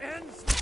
ends.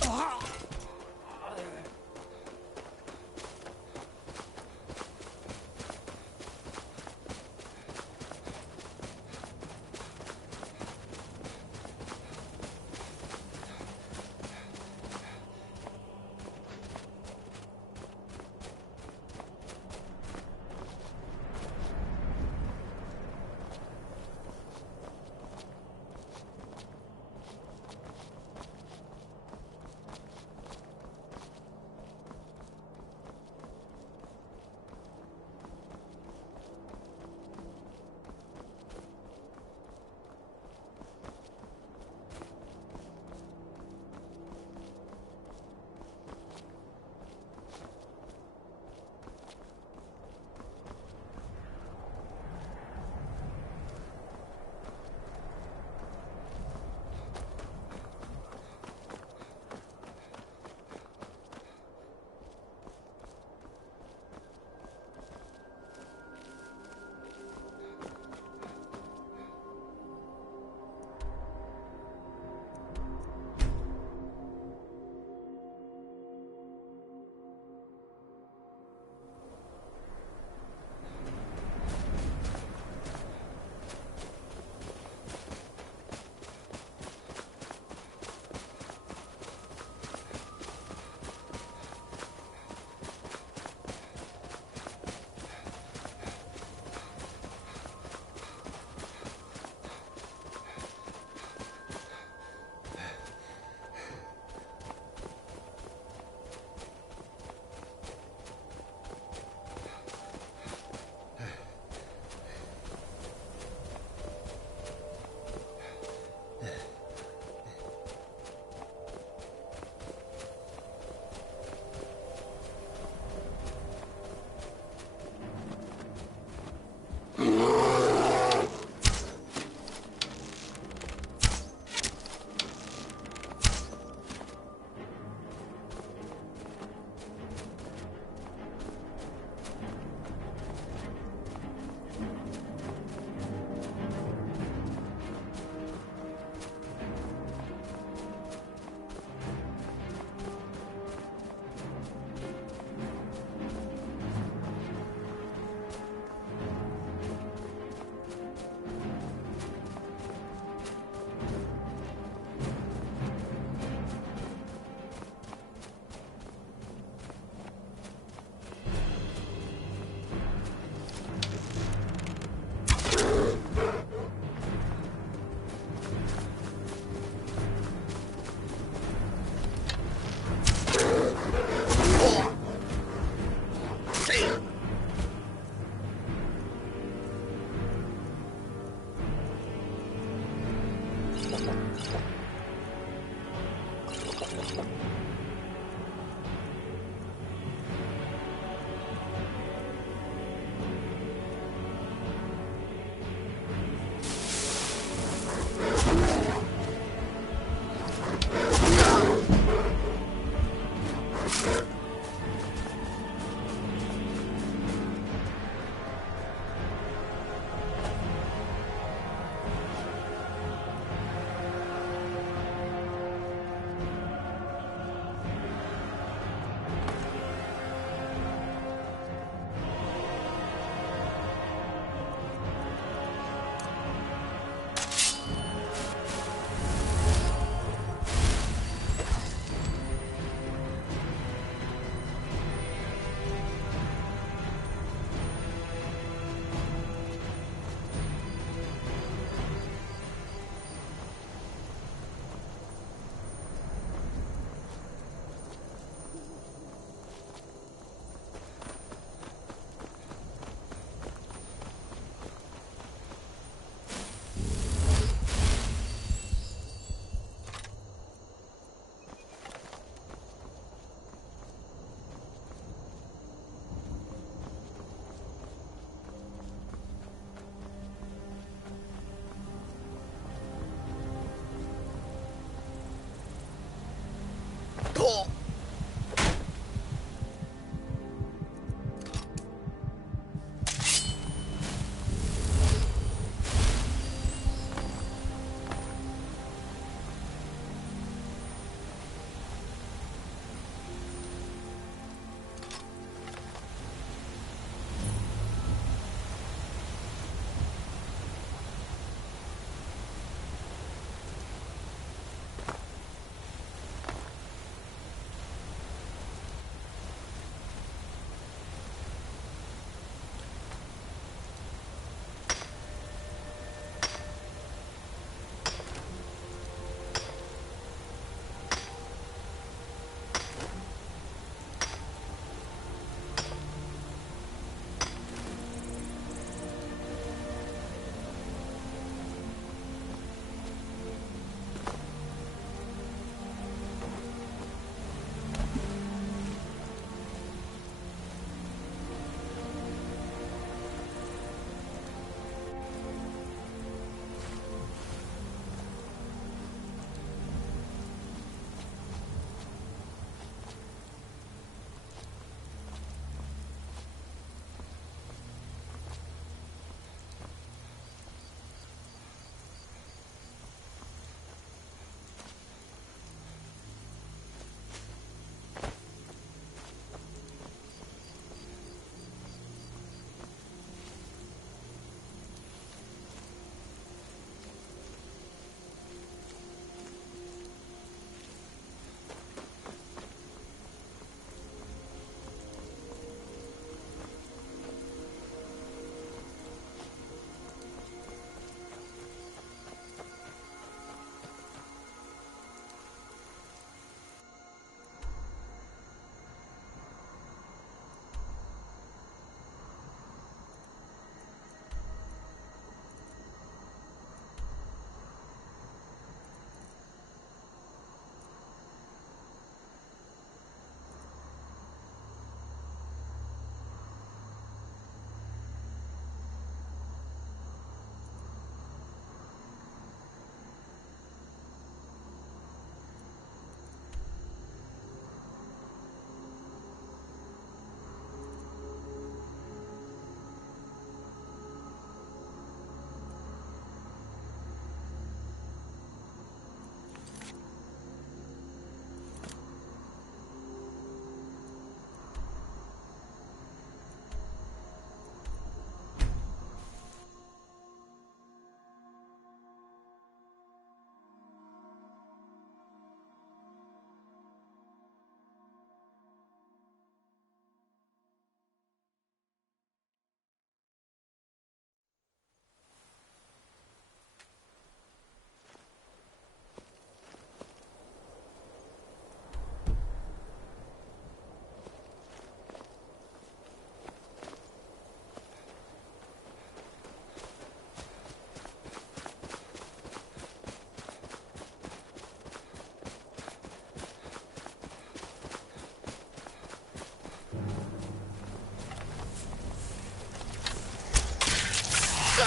Your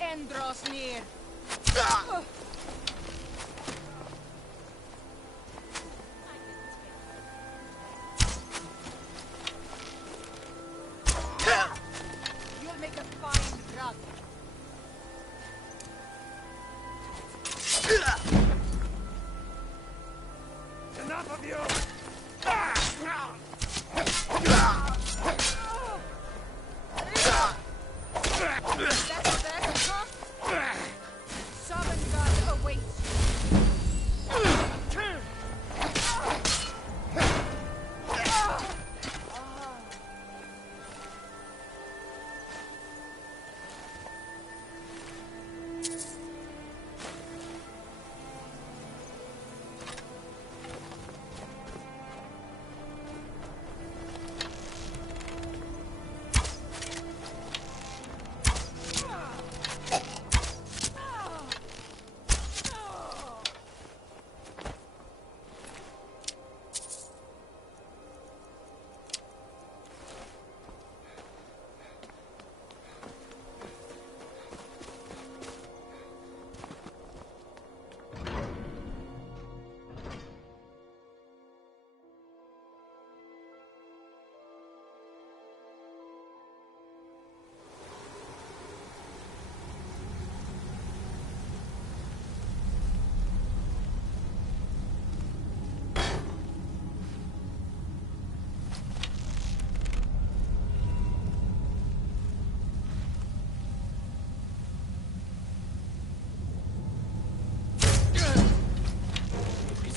end draws near. You'll make a fine drug. Enough of you! Summon God awaits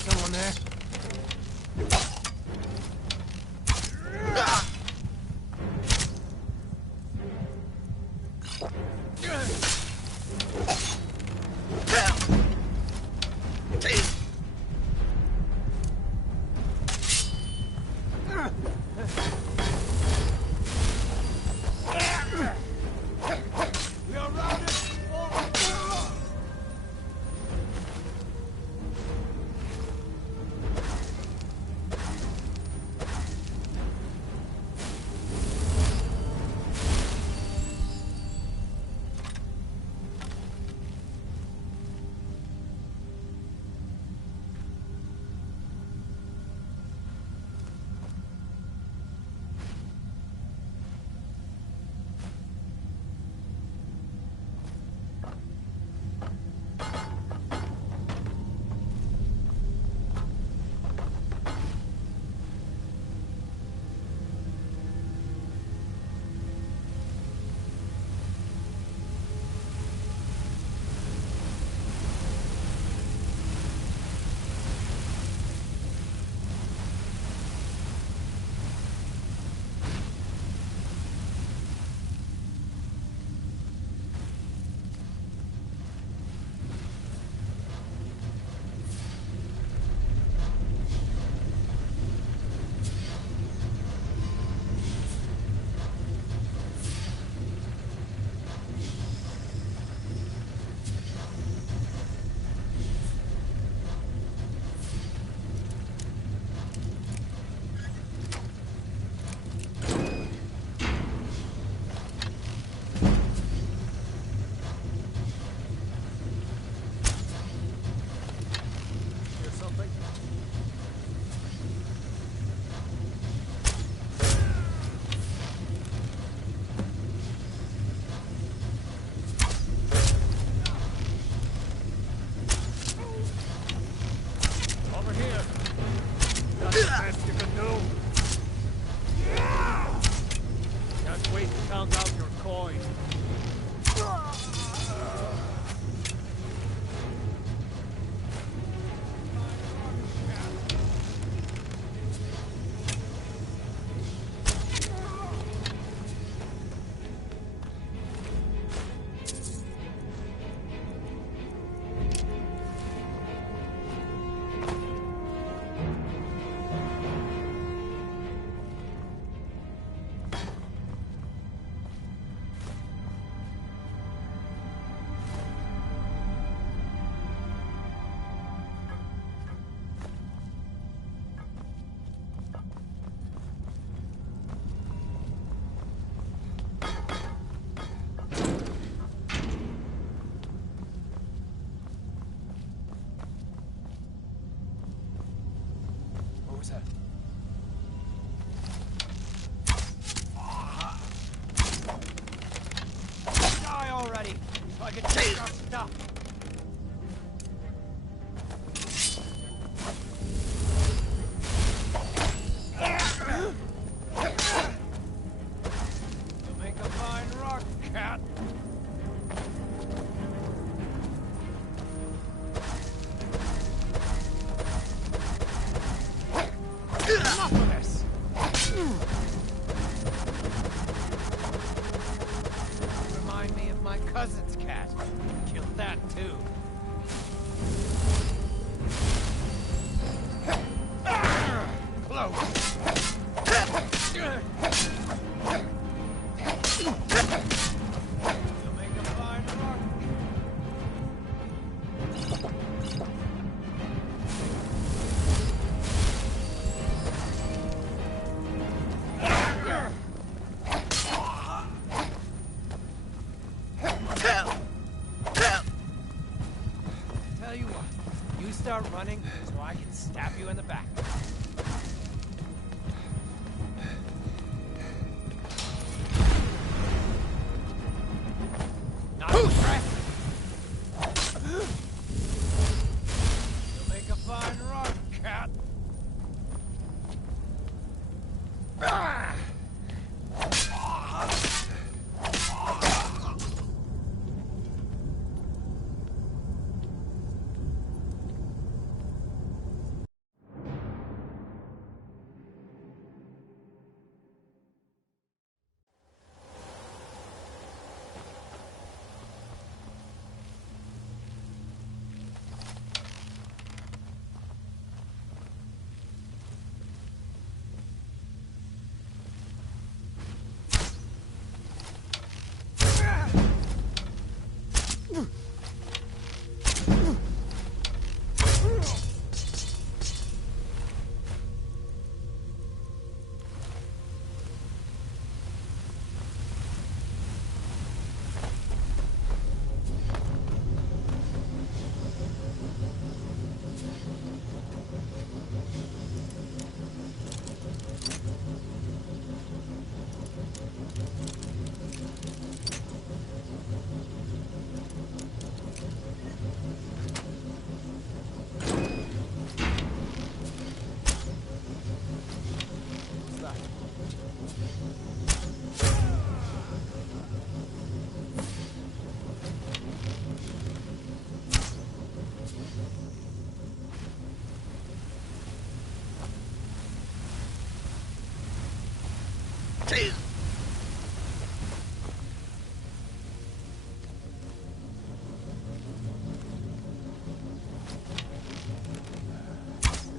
Someone there? closer. Die already, so I can take our stuff. You'll make a fine rock, cat. Enough of this! Remind me of my cousin's cat. Killed that too. Close. You'll make a fine rock. Tell you what, you start running so I can stab you in the back. Not impressed. You'll make a fine rock, cat.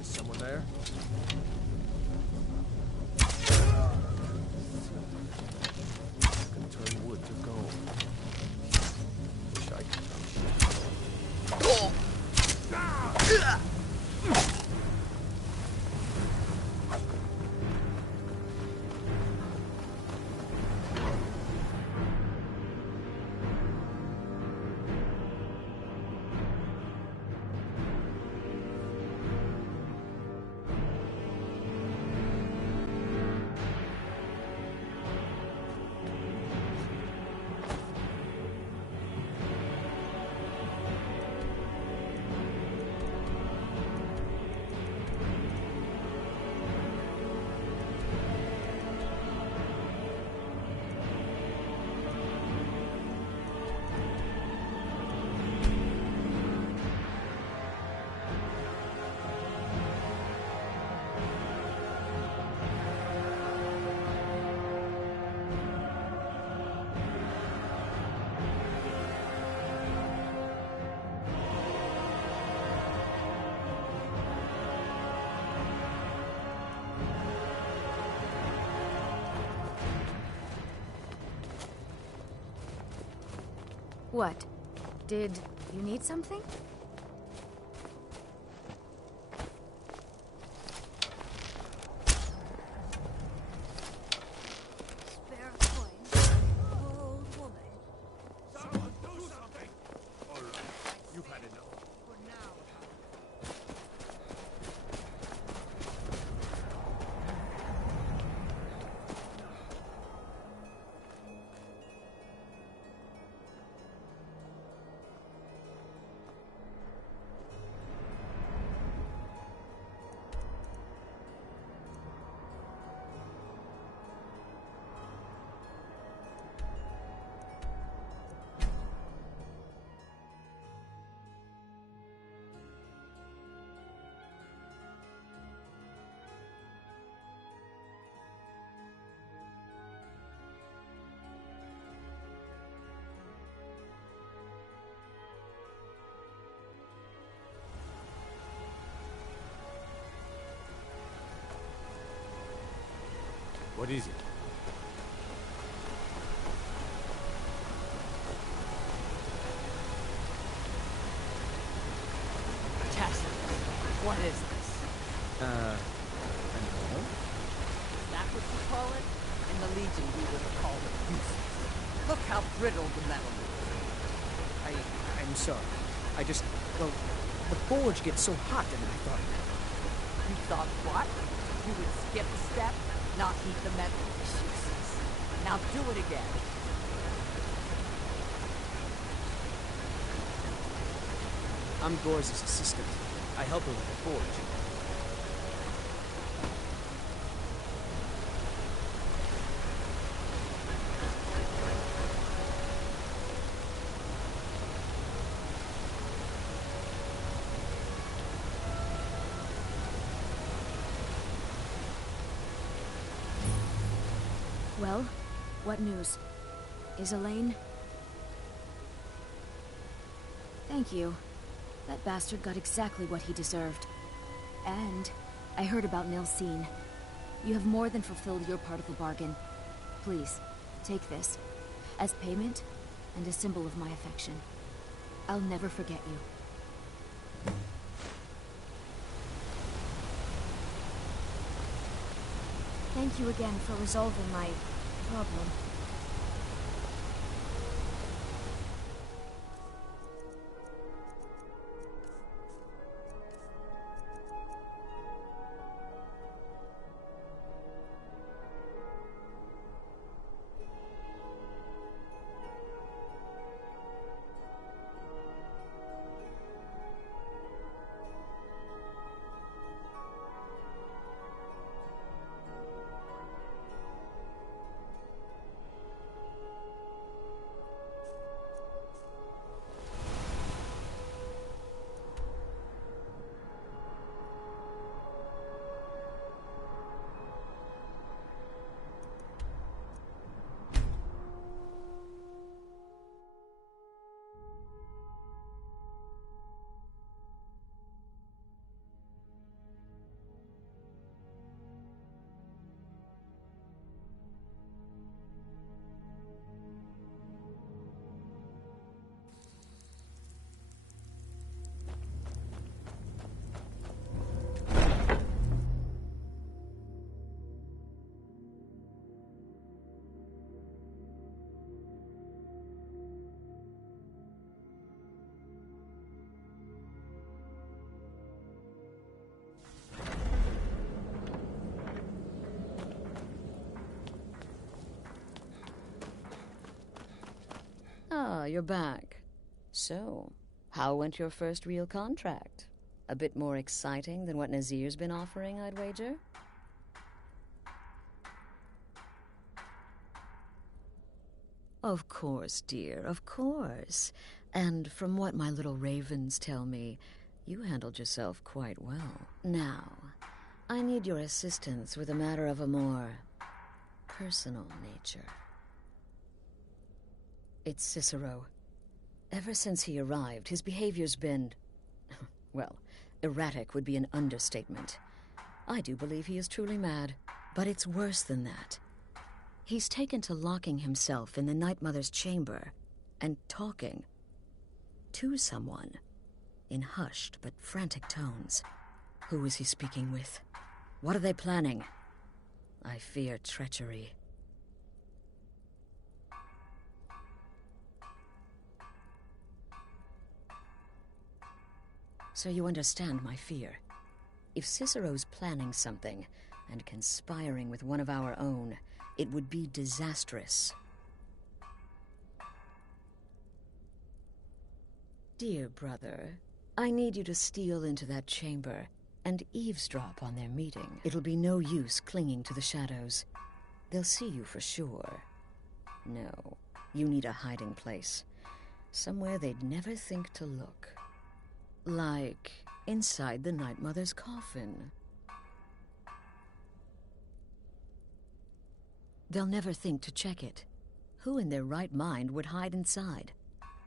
Is someone there? Can turn wood to gold. Wish I could throw shit. What? Did you need something? Spare coin. Old woman. Someone do something! All right, you've had enough. For now. What is it? What is this? I don't know. Is that what you call it? In the Legion, we would have called it useless. Look how brittle the metal is. I'm sorry. Well, the forge gets so hot and I thought... You thought what? You would skip a step, not heat the metal? Jesus. Now do it again. I'm Gore's assistant. I help her with the forge. Well, what news? Is Elaine... Thank you. That bastard got exactly what he deserved. And I heard about Nilsine. You have more than fulfilled your part of the bargain. Please, take this. As payment, and a symbol of my affection. I'll never forget you. Thank you again for resolving my problem. Ah, you're back. So, how went your first real contract? A bit more exciting than what Nazir's been offering, I'd wager? Of course, dear, of course. And from what my little ravens tell me, you handled yourself quite well. Now, I need your assistance with a matter of a more personal nature. It's Cicero. Ever since he arrived, his behavior's been... well, erratic would be an understatement. I do believe he is truly mad, but it's worse than that. He's taken to locking himself in the Night Mother's chamber and talking to someone in hushed but frantic tones. Who is he speaking with? What are they planning? I fear treachery. So you understand my fear. If Cicero's planning something and conspiring with one of our own, it would be disastrous. Dear brother, I need you to steal into that chamber and eavesdrop on their meeting. It'll be no use clinging to the shadows. They'll see you for sure. No, you need a hiding place. Somewhere they'd never think to look. Like inside the Night Mother's coffin. They'll never think to check it. Who in their right mind would hide inside?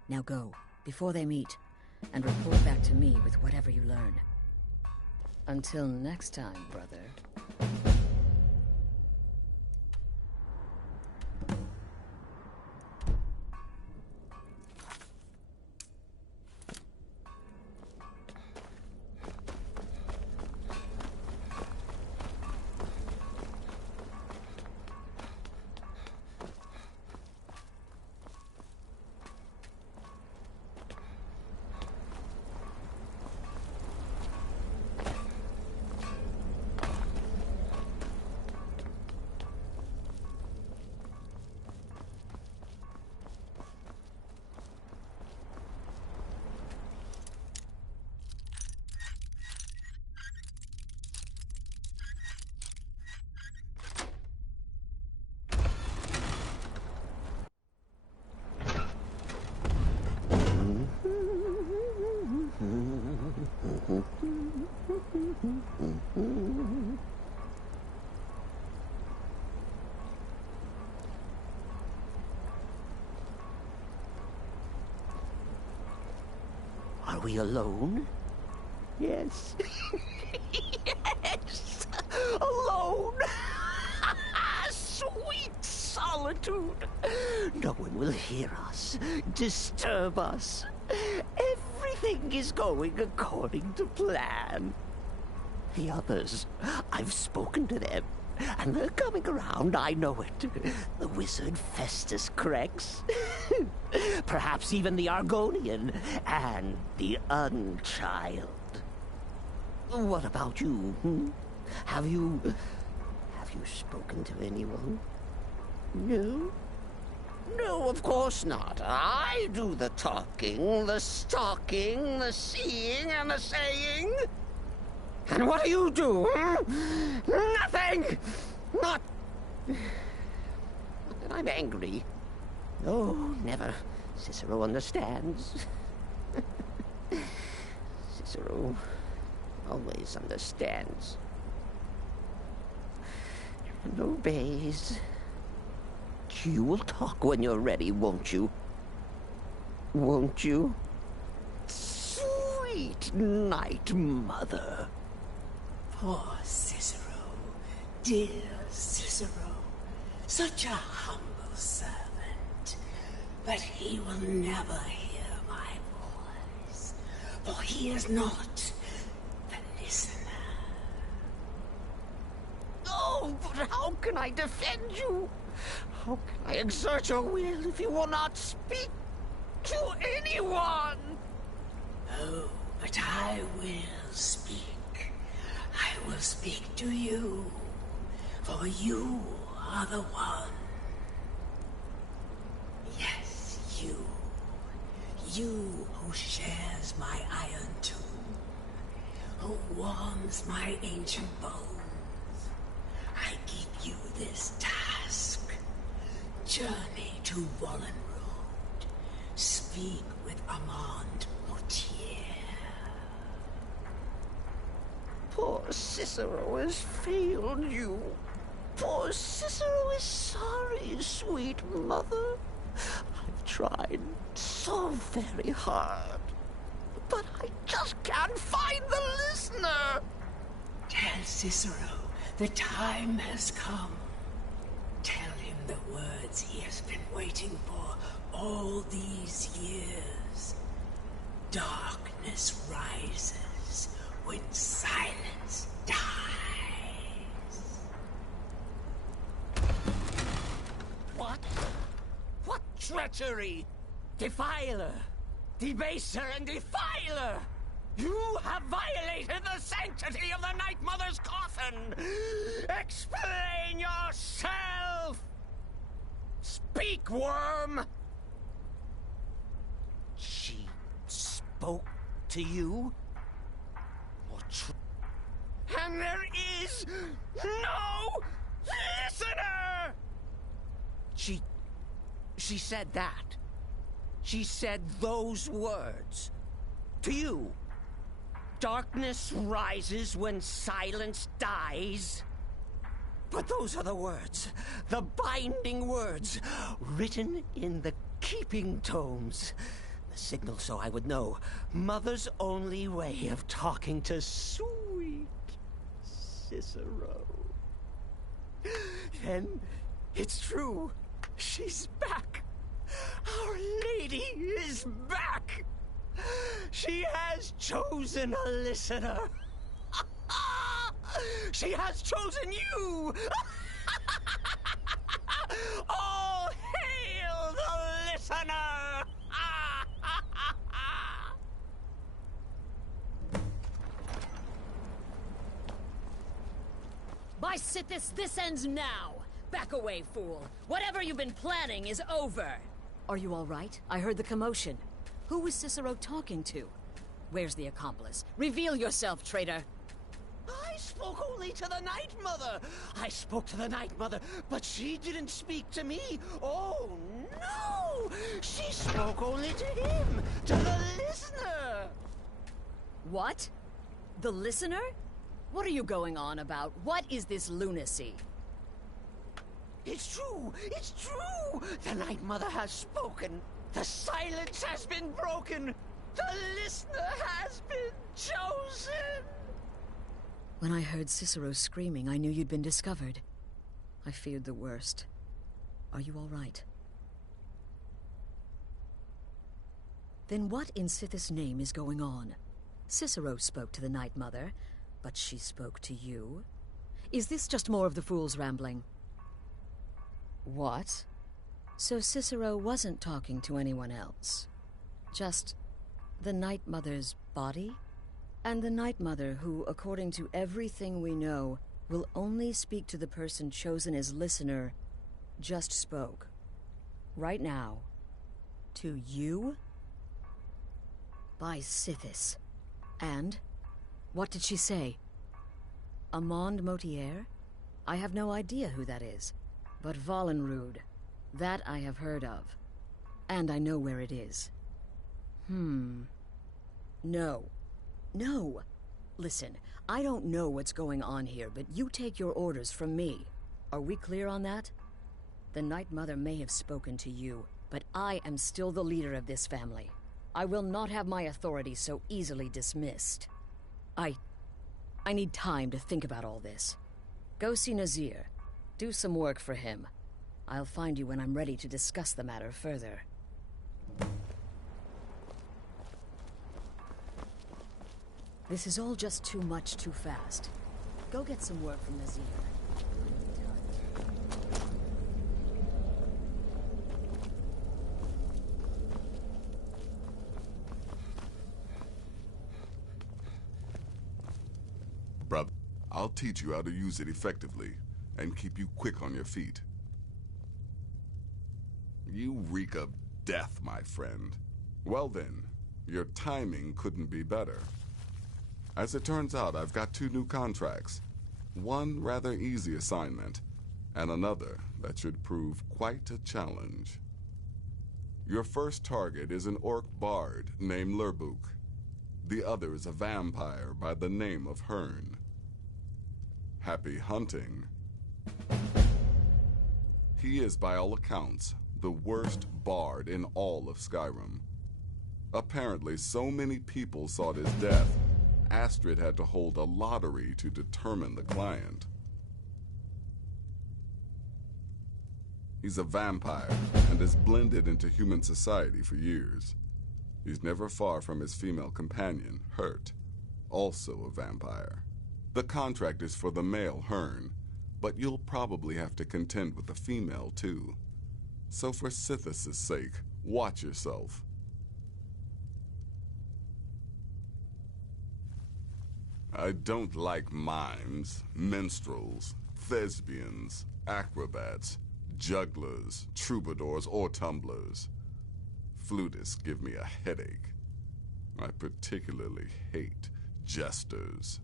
Now go, before they meet, and report back to me with whatever you learn. Until next time, brother. Are we alone? Yes. Yes! Alone! Sweet solitude! No one will hear us, disturb us. Everything is going according to plan. The others, I've spoken to them, and they're coming around, I know it. The wizard Festus Crex. Perhaps even the Argonian, and the Unchild. What about you? Have you spoken to anyone? No? No, of course not. I do the talking, the stalking, the seeing, and the saying. And what do you do? Nothing! Not that I'm angry. No, never. Cicero understands. Cicero always understands. And obeys. You will talk when you're ready, won't you? Won't you? Sweet night, mother. Poor Cicero, dear Cicero, such a humble servant, but he will never hear my voice, for he is not the listener. Oh, but how can I defend you? How can I exert your will if you will not speak to anyone? Oh, but I will speak. I will speak to you, for you are the one. Yes, you. You who shares my iron tomb, who warms my ancient bones. I give you this task. Journey to Wallenroad. Speak with Armand Mortier. Poor Cicero has failed you. Poor Cicero is sorry, sweet mother. I've tried so very hard, but I just can't find the listener. Tell Cicero the time has come. Tell him the words he has been waiting for all these years. Darkness rises when silence dies. What? What treachery? Defiler! Debaser and defiler! You have violated the sanctity of the Night Mother's coffin! Explain yourself! Speak, worm! She spoke to you? And there is no listener! She said that. She said those words. To you. Darkness rises when silence dies. But those are the words, the binding words, written in the keeping tomes. The signal so I would know. Mother's only way of talking to sweet Cicero. And it's true. She's back. Our Lady is back. She has chosen a listener. She has chosen you. All hail the listener. By Sithis, this ends now. Back away, fool. Whatever you've been planning is over. Are you all right? I heard the commotion. Who was Cicero talking to? Where's the accomplice? Reveal yourself, traitor. I spoke only to the Night Mother. I spoke to the Night Mother, but she didn't speak to me. Oh, no! She spoke only to him, to the listener. What? The listener? What are you going on about? What is this lunacy? It's true! It's true! The Night Mother has spoken! The silence has been broken! The listener has been chosen! When I heard Cicero screaming, I knew you'd been discovered. I feared the worst. Are you all right? Then what in Sithis' name is going on? Cicero spoke to the Night Mother, but she spoke to you? Is this just more of the fool's rambling? What? So Cicero wasn't talking to anyone else? Just the Night Mother's body? And the Night Mother who, according to everything we know, will only speak to the person chosen as listener, just spoke. Right now. To you? By Sithis. And? What did she say? Amand Motier? I have no idea who that is. But Valenrud, that I have heard of. And I know where it is. No. No! Listen, I don't know what's going on here, but you take your orders from me. Are we clear on that? The Night Mother may have spoken to you, but I am still the leader of this family. I will not have my authority so easily dismissed. I need time to think about all this. Go see Nazir. Do some work for him. I'll find you when I'm ready to discuss the matter further. This is all just too much too fast. Go get some work from Nazir. Brother, I'll teach you how to use it effectively and keep you quick on your feet. You reek of death, my friend. Well then, your timing couldn't be better. As it turns out, I've got 2 new contracts. One rather easy assignment, and another that should prove quite a challenge. Your first target is an orc bard named Lurbuk. The other is a vampire by the name of Hearn. Happy hunting. He is, by all accounts, the worst bard in all of Skyrim. Apparently, so many people sought his death, Astrid had to hold a lottery to determine the client. He's a vampire and has blended into human society for years. He's never far from his female companion, Hurt, also a vampire. The contract is for the male Hearn, but you'll probably have to contend with the female too. So for Sithis' sake, watch yourself. I don't like mimes, minstrels, thespians, acrobats, jugglers, troubadours, or tumblers. Flutists give me a headache. I particularly hate jesters.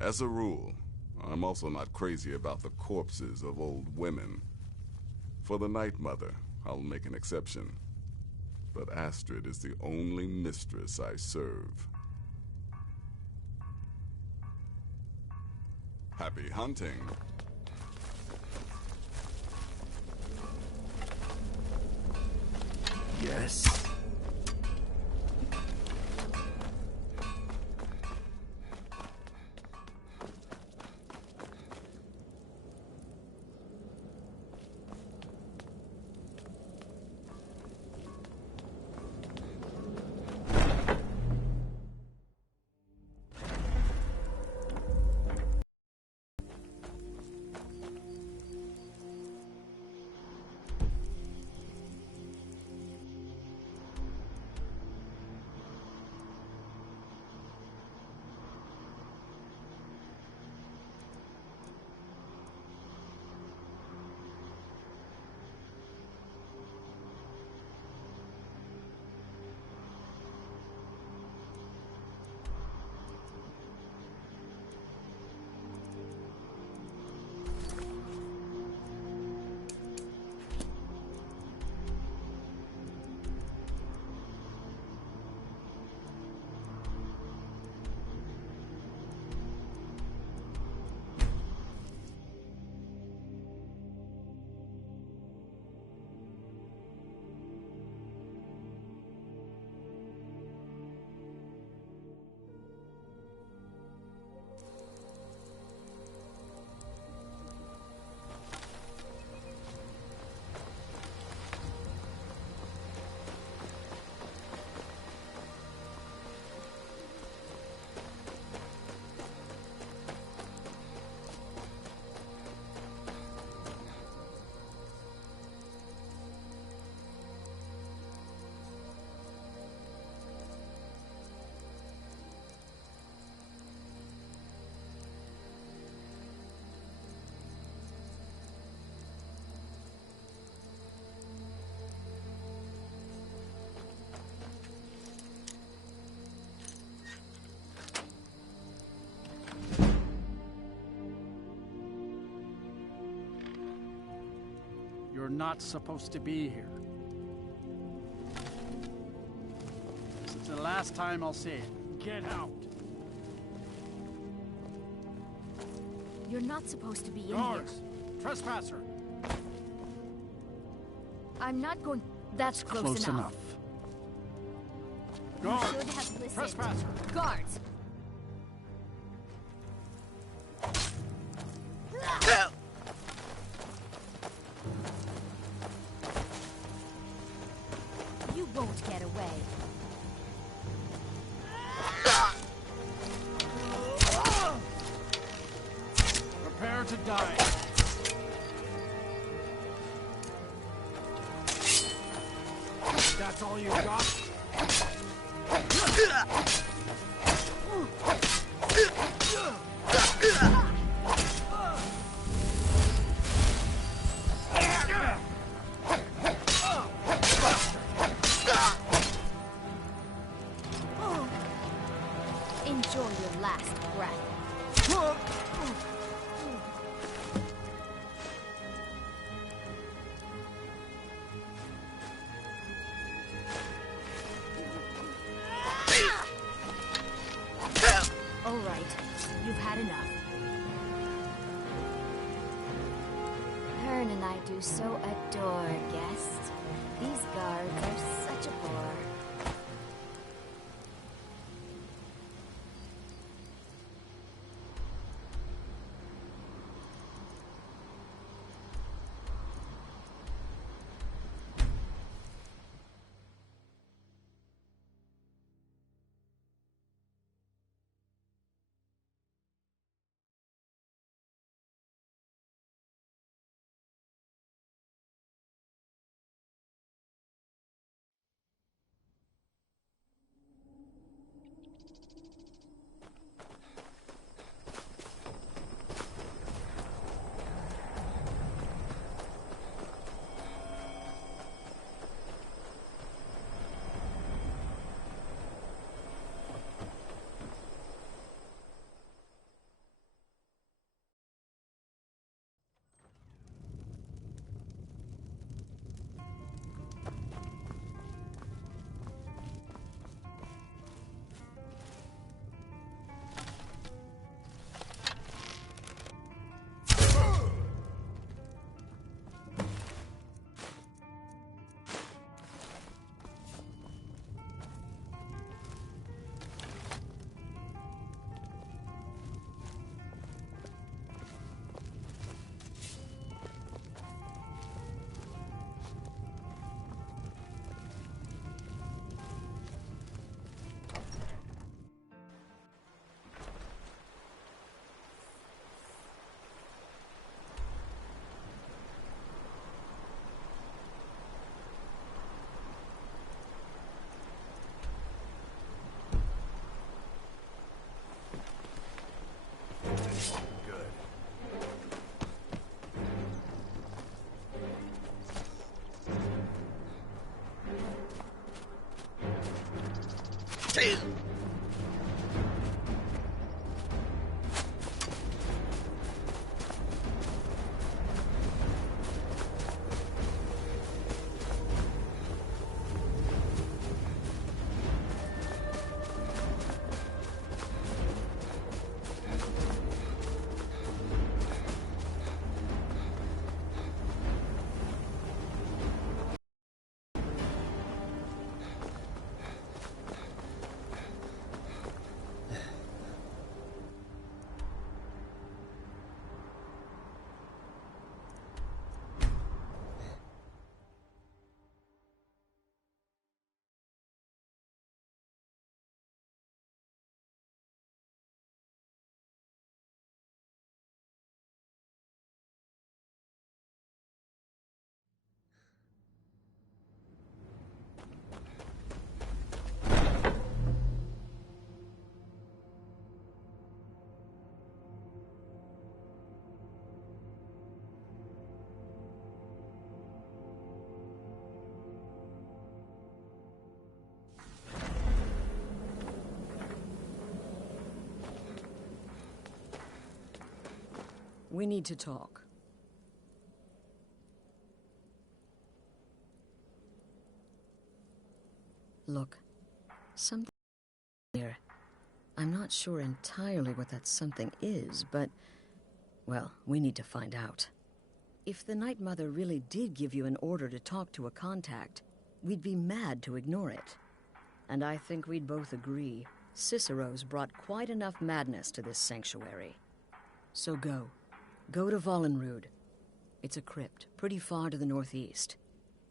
As a rule, I'm also not crazy about the corpses of old women. For the Night Mother, I'll make an exception. But Astrid is the only mistress I serve. Happy hunting. Yes. You're not supposed to be here. This is the last time I'll say it. Get out! You're not supposed to be in here. Guards! Trespasser! I'm not going... That's close enough. You Guards! should have listened. Trespasser! Guards! You won't get away. Prepare to die. That's all you got? Enjoy your last breath. All right, you've had enough. Hearn and I do so adore guests. These guards are such a bore. We need to talk. Look, something here. I'm not sure entirely what that something is, but, well, we need to find out. If the Night Mother really did give you an order to talk to a contact, we'd be mad to ignore it. And I think we'd both agree Cicero's brought quite enough madness to this sanctuary. So go. Go to Vollenrud. It's a crypt, pretty far to the northeast.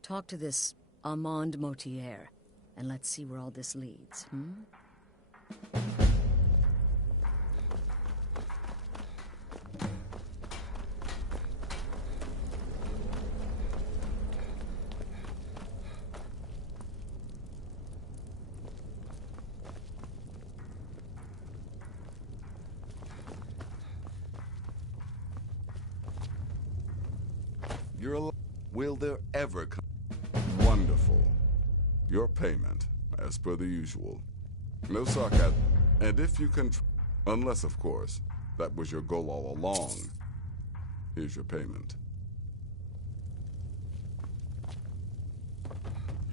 Talk to this Armand Motier, and let's see where all this leads, You're alive. Will there ever come? Wonderful. Your payment, as per the usual. No sarcasm. And if you can... Unless, of course, that was your goal all along. Here's your payment.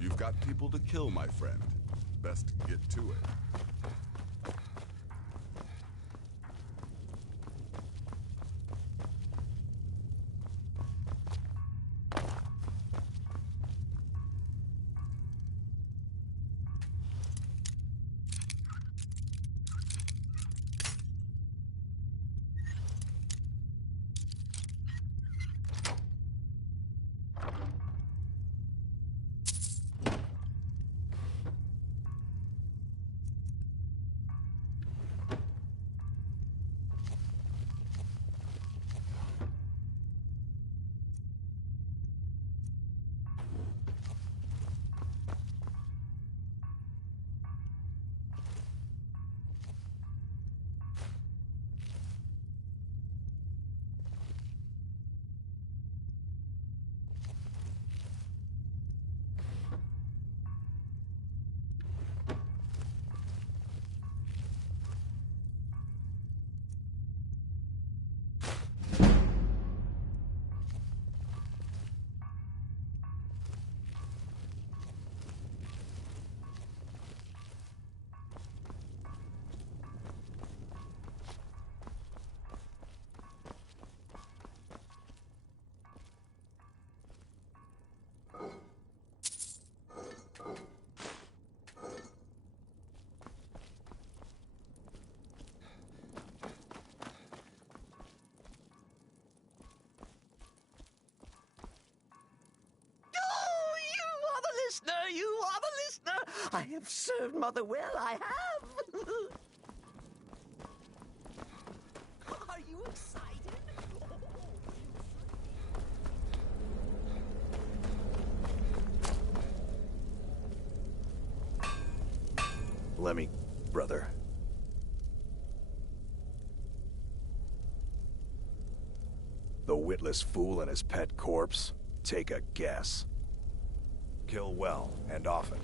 You've got people to kill, my friend. Best get to it. You are the listener! I have served Mother well, I have! Are you excited? Let me, brother. The witless fool and his pet corpse? Take a guess. Kill well and often.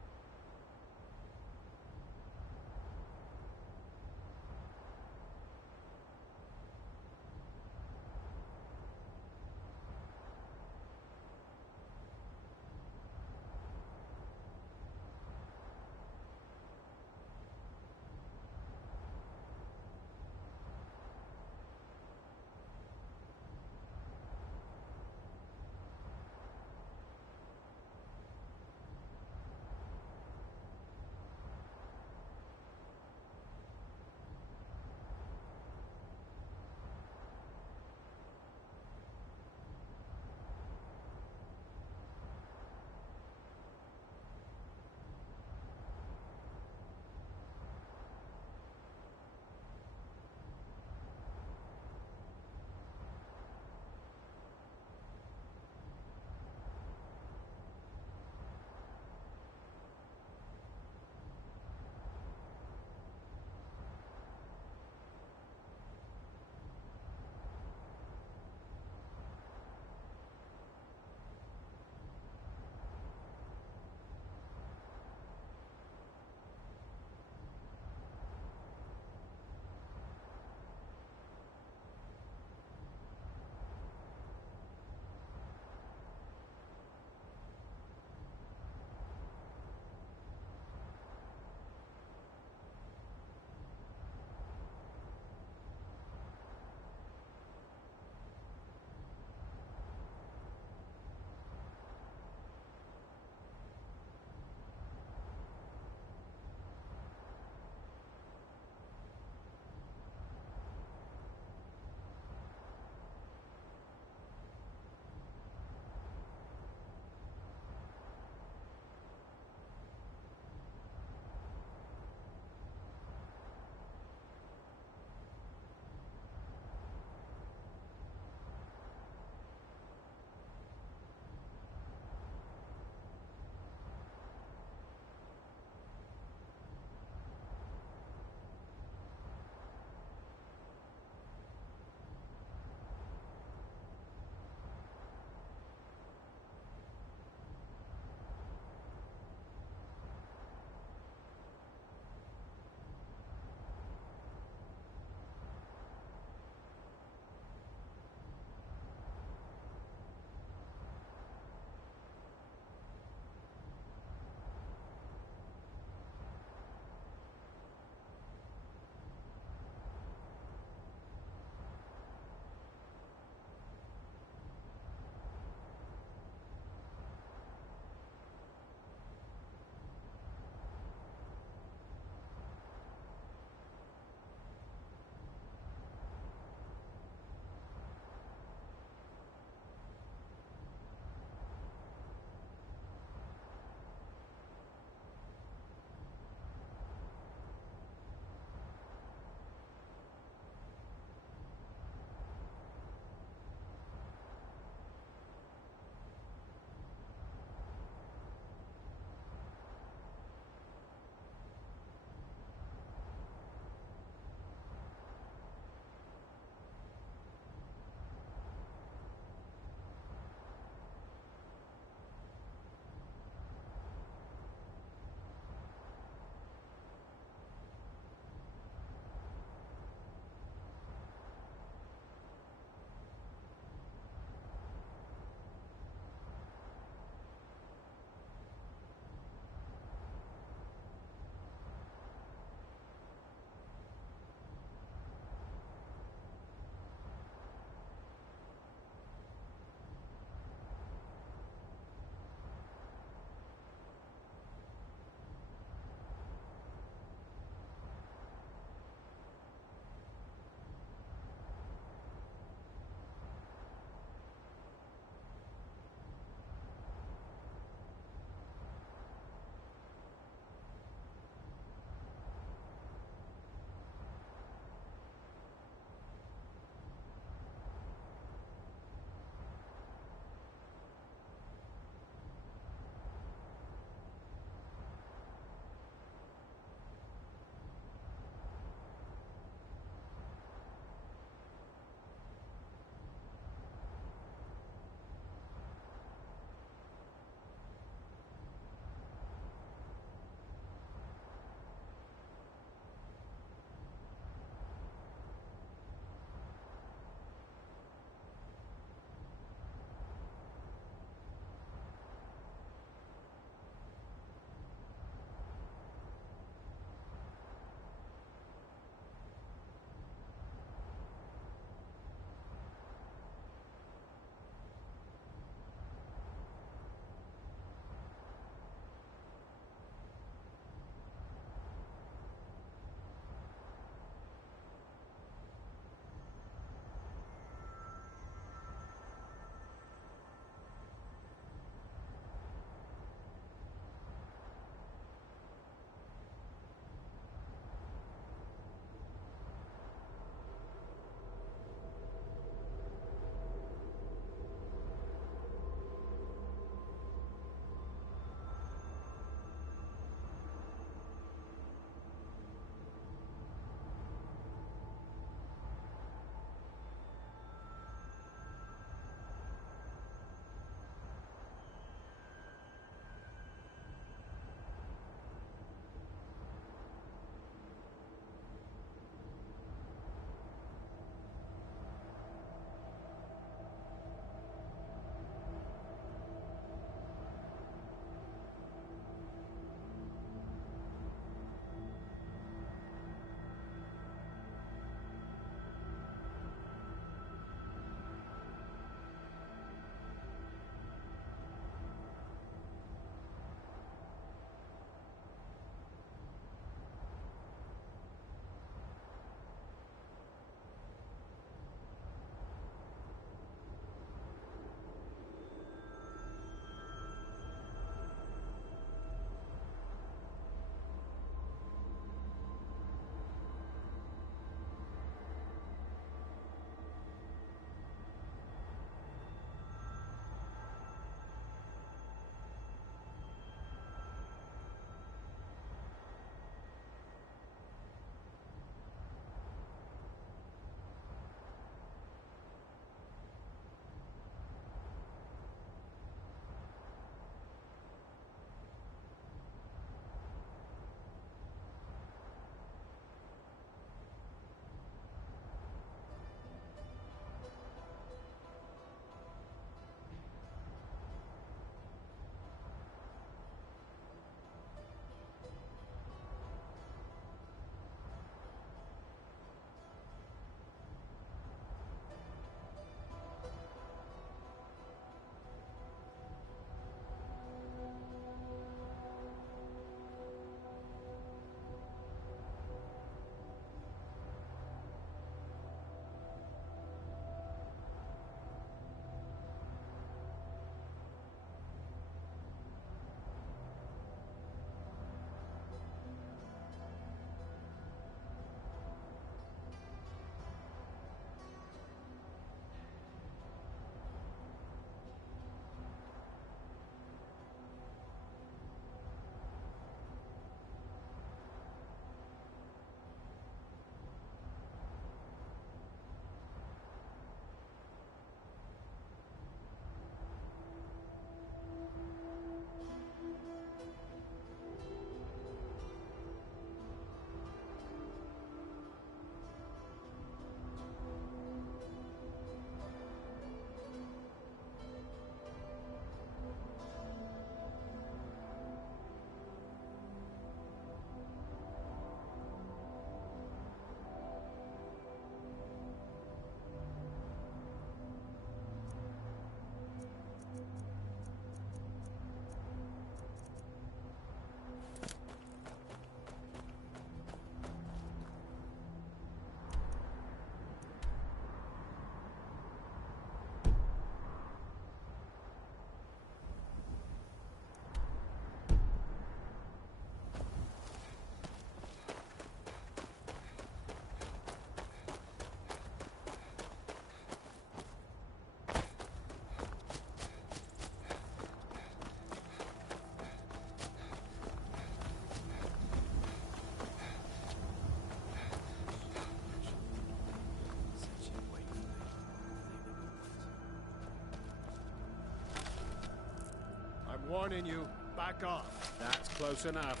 warning you. Back off. That's close enough.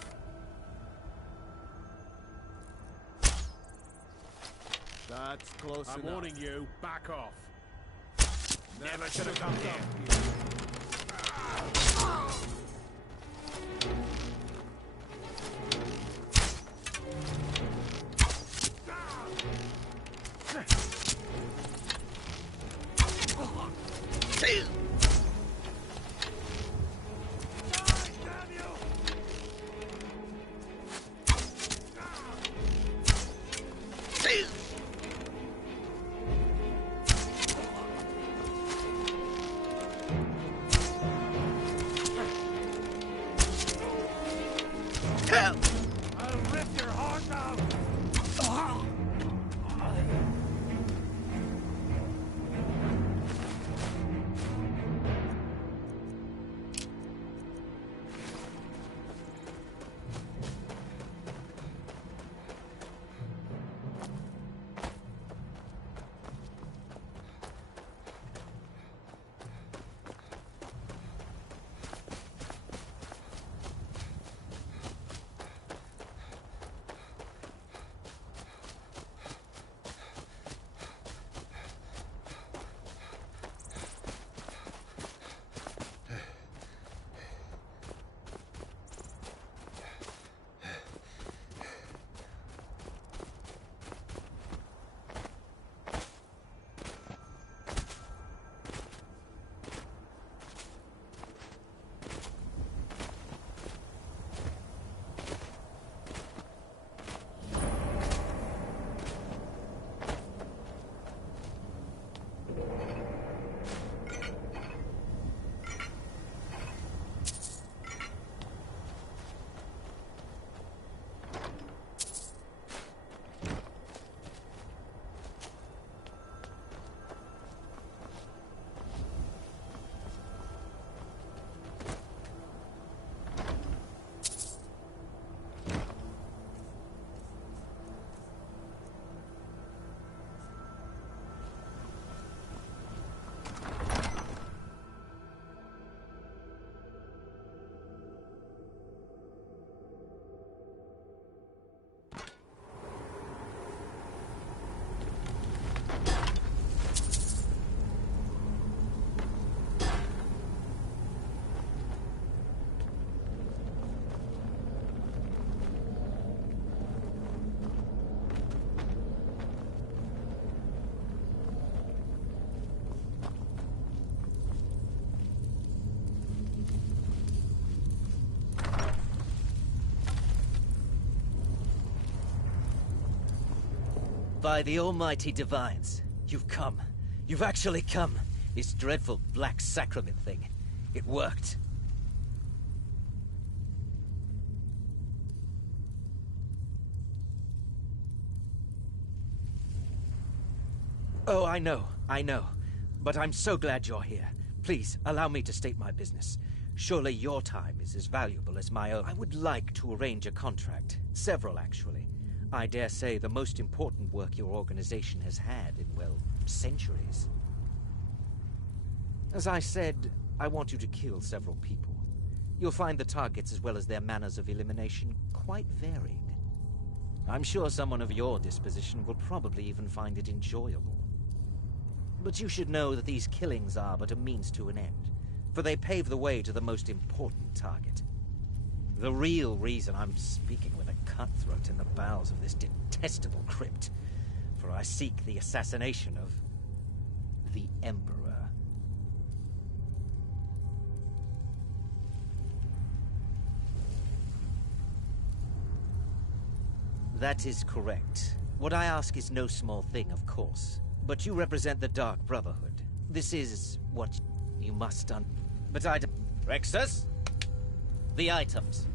That's close enough. I'm warning you. Back off. Never should have come here. By the almighty divines, you've come. You've actually come. This dreadful black sacrament thing. It worked. Oh, I know. But I'm so glad you're here. Please, allow me to state my business. Surely your time is as valuable as my own. I would like to arrange a contract. Several, actually. I dare say the most important work your organization has had in, well, centuries. As I said, I want you to kill several people. You'll find the targets as well as their manners of elimination quite varied. I'm sure someone of your disposition will probably even find it enjoyable. But you should know that these killings are but a means to an end, for they pave the way to the most important target. The real reason I'm speaking with a cutthroat in the bowels of this detestable crypt, for I seek the assassination of the Emperor. That is correct. What I ask is no small thing, of course. But you represent the Dark Brotherhood. This is what you must done. But I... Rexus? The items.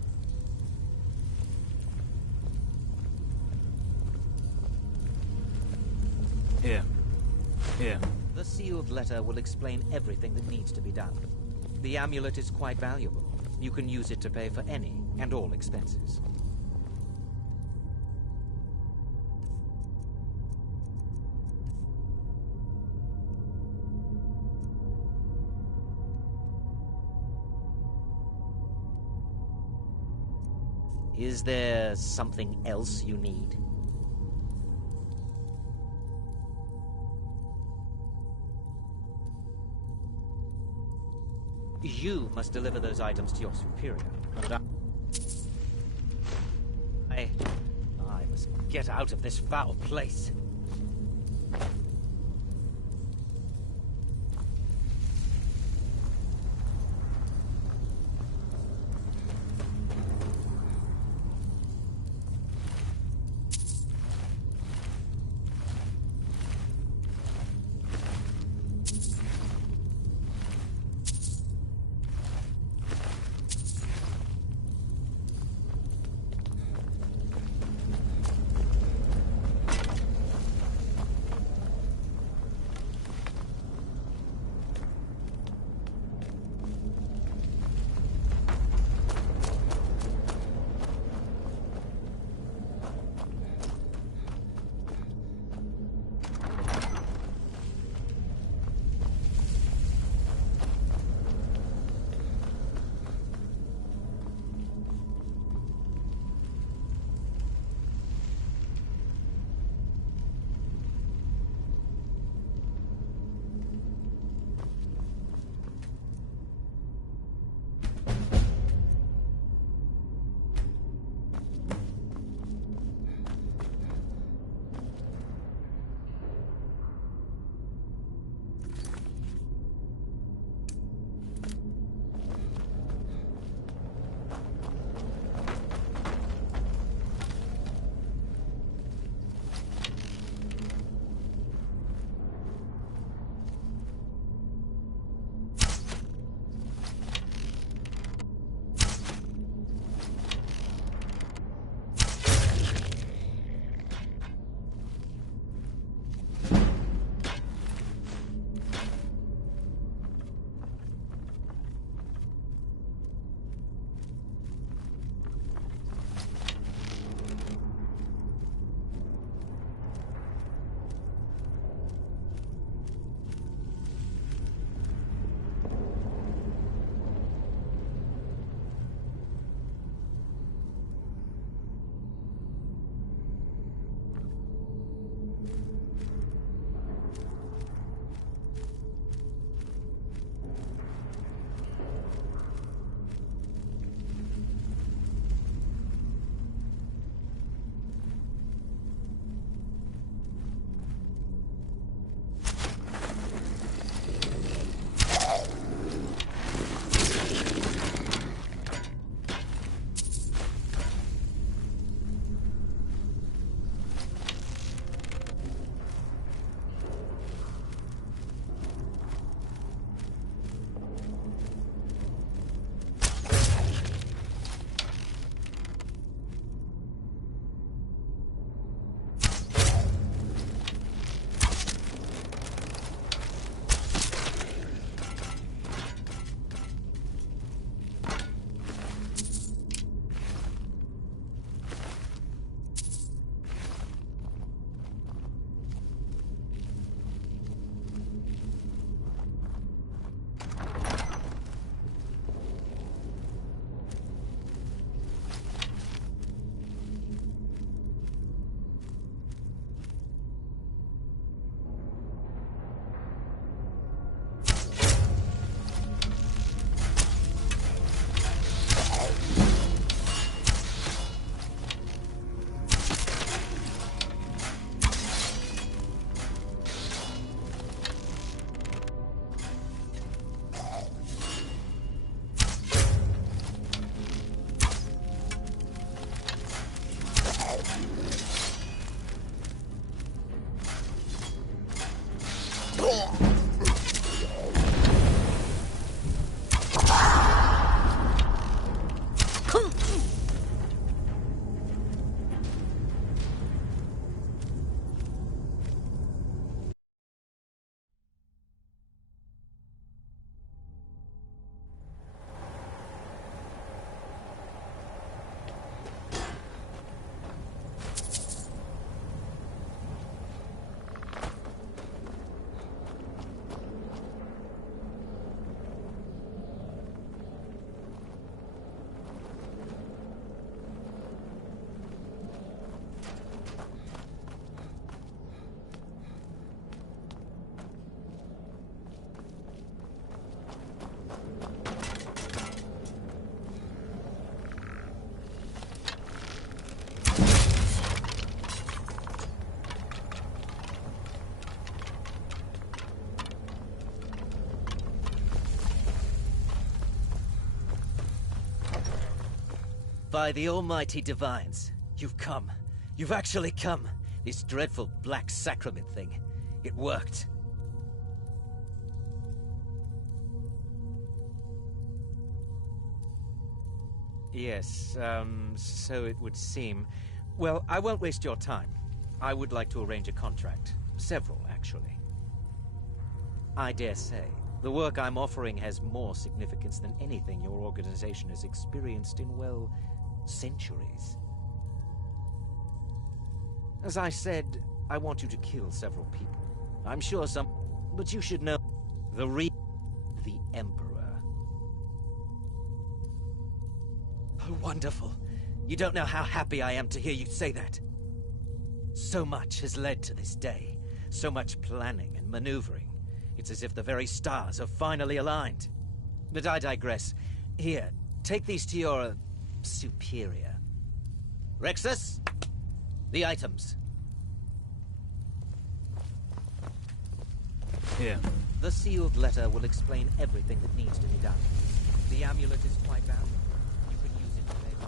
Here. The sealed letter will explain everything that needs to be done. The amulet is quite valuable. You can use it to pay for any and all expenses. Is there something else you need? You must deliver those items to your superior. And I must get out of this foul place. By the almighty divines, you've come. You've actually come. This dreadful black sacrament thing. It worked. Yes, so it would seem. Well, I won't waste your time. I would like to arrange a contract. Several, actually. I dare say, the work I'm offering has more significance than anything your organization has experienced in, well, centuries. As I said, I want you to kill several people. I'm sure some... But you should know... The Emperor. Oh, wonderful. You don't know how happy I am to hear you say that. So much has led to this day. So much planning and maneuvering. It's as if the very stars have finally aligned. But I digress. Here, take these to your... superior. Rexus, the items. Here. The sealed letter will explain everything that needs to be done. The amulet is quite valuable. You can use it to make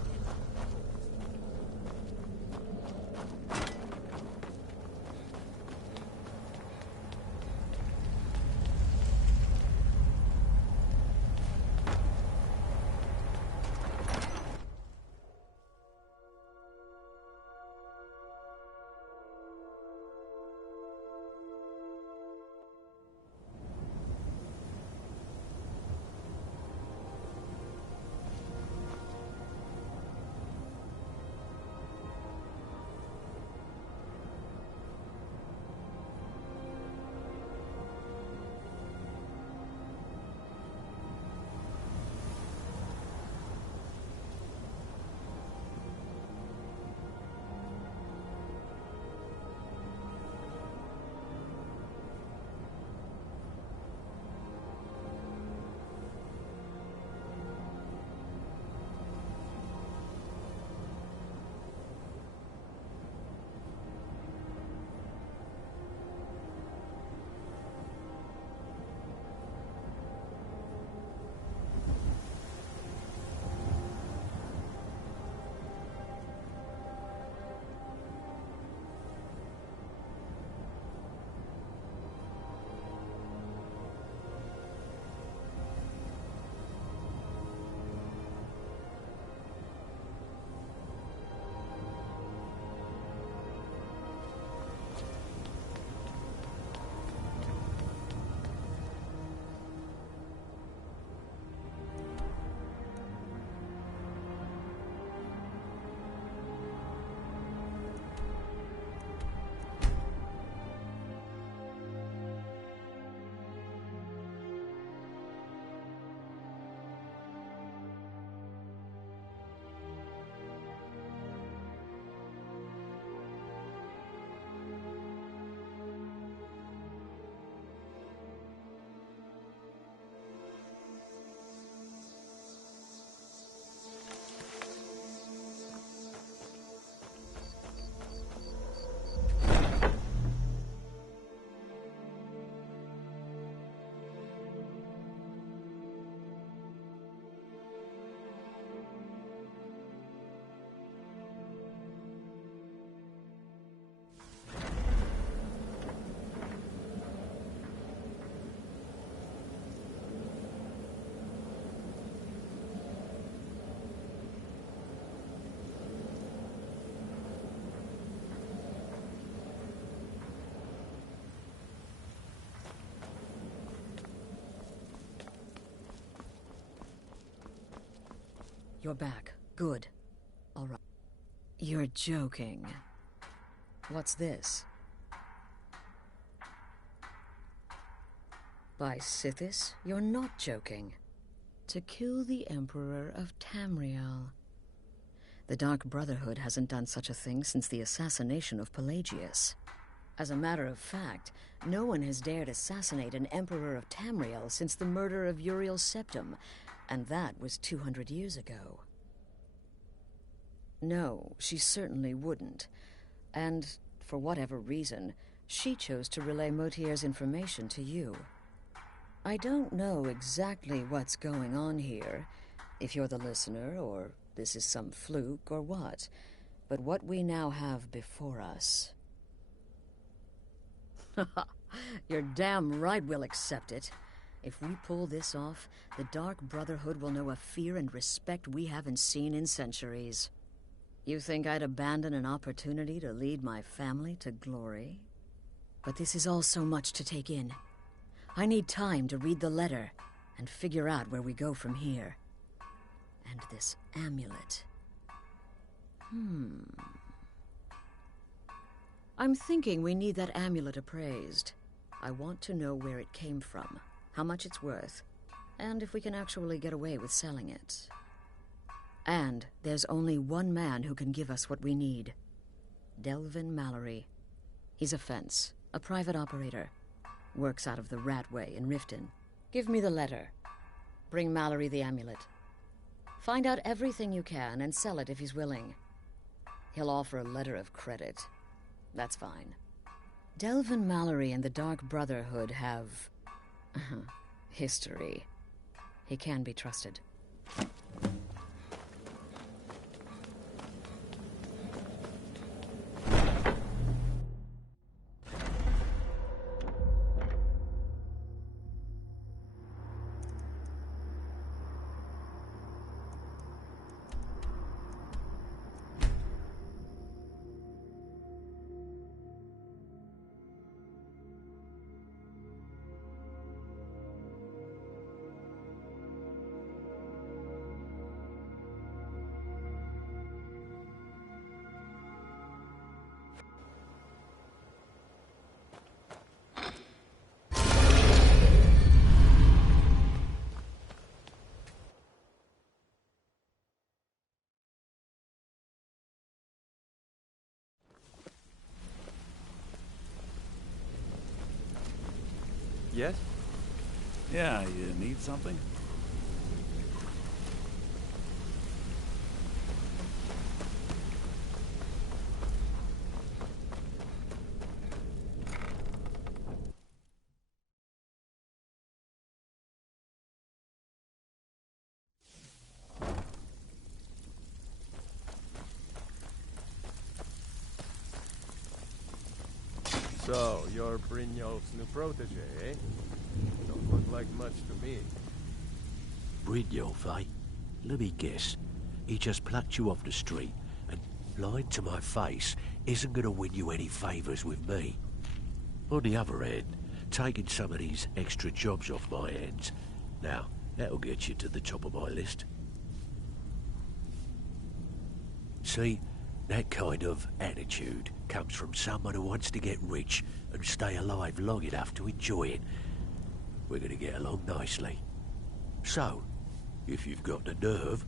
You're back. Good. All right. You're joking. What's this? By Sithis, you're not joking. To kill the Emperor of Tamriel. The Dark Brotherhood hasn't done such a thing since the assassination of Pelagius. As a matter of fact, no one has dared assassinate an Emperor of Tamriel since the murder of Uriel Septim, and that was 200 years ago. No, she certainly wouldn't. And, for whatever reason, she chose to relay Motier's information to you. I don't know exactly what's going on here, if you're the listener, or this is some fluke or what, but what we now have before us... You're damn right we'll accept it. If we pull this off, the Dark Brotherhood will know a fear and respect we haven't seen in centuries. You think I'd abandon an opportunity to lead my family to glory? But this is all so much to take in. I need time to read the letter and figure out where we go from here. And this amulet. I'm thinking we need that amulet appraised. I want to know where it came from, how much it's worth, and if we can actually get away with selling it. And there's only one man who can give us what we need. Delvin Mallory. He's a fence, a private operator. Works out of the Ratway in Riften. Give me the letter. Bring Mallory the amulet. Find out everything you can and sell it if he's willing. He'll offer a letter of credit. That's fine. Delvin Mallory and the Dark Brotherhood have... history. He can be trusted. Yes? Yeah, you need something? So, you're Brynjolf's new protege, eh? Don't look like much to me. Brynjolf, eh? Let me guess. He just plucked you off the street, and lying to my face isn't gonna win you any favours with me. On the other hand, taking some of these extra jobs off my hands, now, that'll get you to the top of my list. See, that kind of attitude comes from someone who wants to get rich and stay alive long enough to enjoy it. We're gonna get along nicely. So, if you've got the nerve,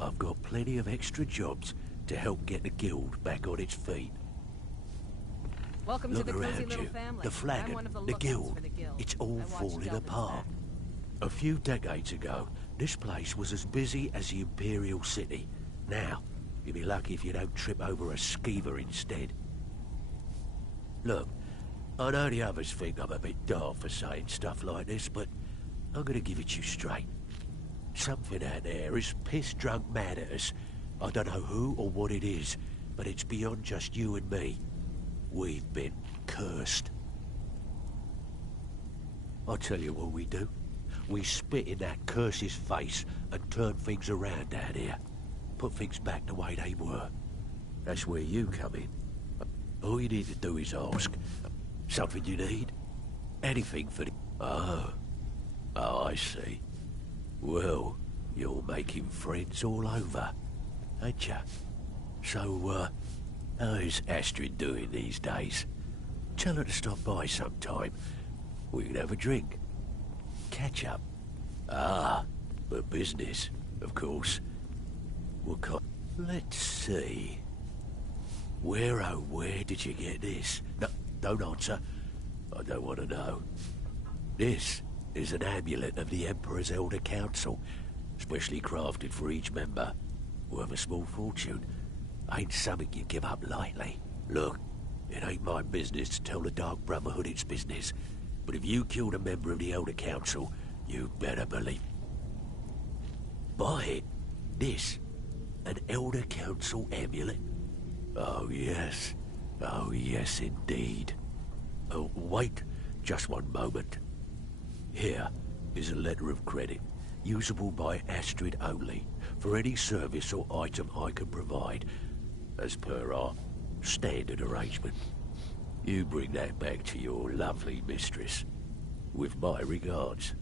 I've got plenty of extra jobs to help get the Gild back on its feet. Welcome Look to the cozy around little you. family. The flagon, I'm one of the the lookouts Gild. for the Guild. It's all I watch falling Delvin's apart. back. A few decades ago, this place was as busy as the Imperial City. Now, you'll be lucky if you don't trip over a skeever instead. Look, I know the others think I'm a bit daft for saying stuff like this, but I'm gonna give it you straight. Something out there is piss-drunk mad at us. I don't know who or what it is, but it's beyond just you and me. We've been cursed. I'll tell you what we do. We spit in that curse's face and turn things around down here. Put things back the way they were. That's where you come in. All you need to do is ask. Something you need? Anything for the... Oh, I see. Well, you're making friends all over, ain't ya? So, how's Astrid doing these days? Tell her to stop by sometime. We can have a drink. Catch up. Ah, but business, of course. What kind... Let's see... Where, oh, where did you get this? No, don't answer. I don't want to know. This is an amulet of the Emperor's Elder Council, specially crafted for each member. Worth a small fortune. Ain't something you give up lightly. Look, it ain't my business to tell the Dark Brotherhood its business, but if you killed a member of the Elder Council, you better believe... Buy it. This. An Elder Council amulet? Oh, yes. Oh, yes, indeed. Oh, wait just one moment. Here is a letter of credit, usable by Astrid only, for any service or item I can provide, as per our standard arrangement. You bring that back to your lovely mistress, with my regards.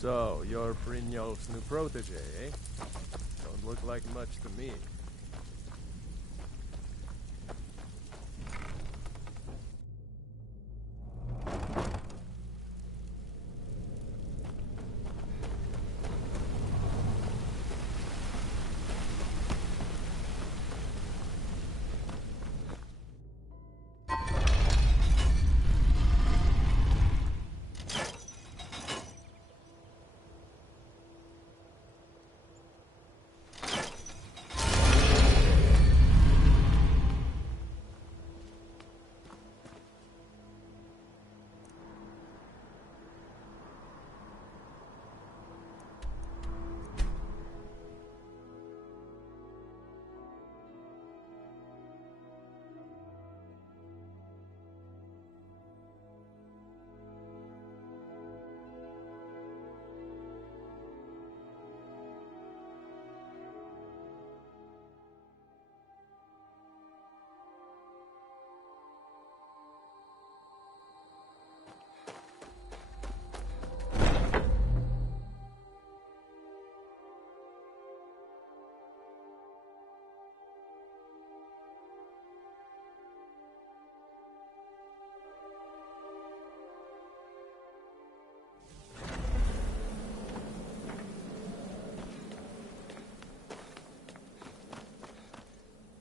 So, you're Brynjolf's new protege, eh? Don't look like much to me.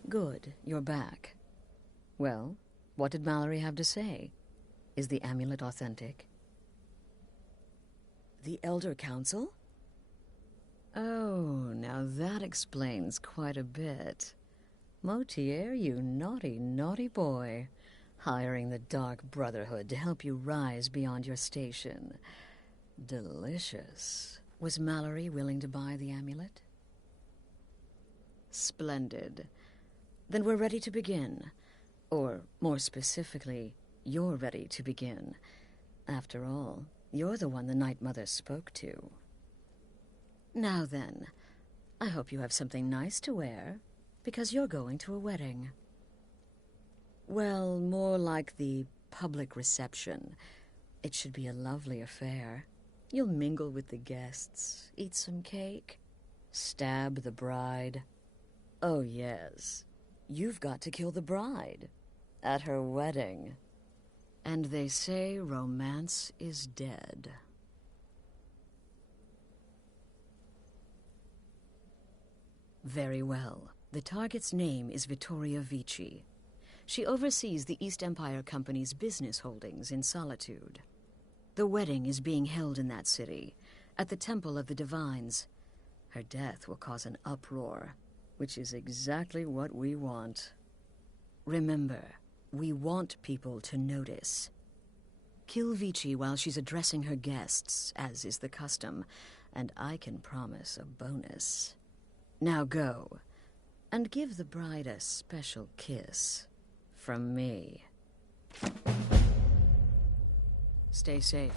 Good, you're back. Well, what did Mallory have to say? Is the amulet authentic? The Elder Council? Oh, now that explains quite a bit. Motier, you naughty, naughty boy. Hiring the Dark Brotherhood to help you rise beyond your station. Delicious. Was Mallory willing to buy the amulet? Splendid. Then we're ready to begin. Or, more specifically, you're ready to begin. After all, you're the one the Night Mother spoke to. Now then, I hope you have something nice to wear, because you're going to a wedding. Well, more like the public reception. It should be a lovely affair. You'll mingle with the guests, eat some cake, stab the bride. Oh, yes. You've got to kill the bride at her wedding. And they say romance is dead. Very well. The target's name is Vittoria Vici. She oversees the East Empire Company's business holdings in Solitude. The wedding is being held in that city, at the Temple of the Divines. Her death will cause an uproar, which is exactly what we want. Remember, we want people to notice. Kill Vici while she's addressing her guests, as is the custom, and I can promise a bonus. Now go, and give the bride a special kiss from me. Stay safe.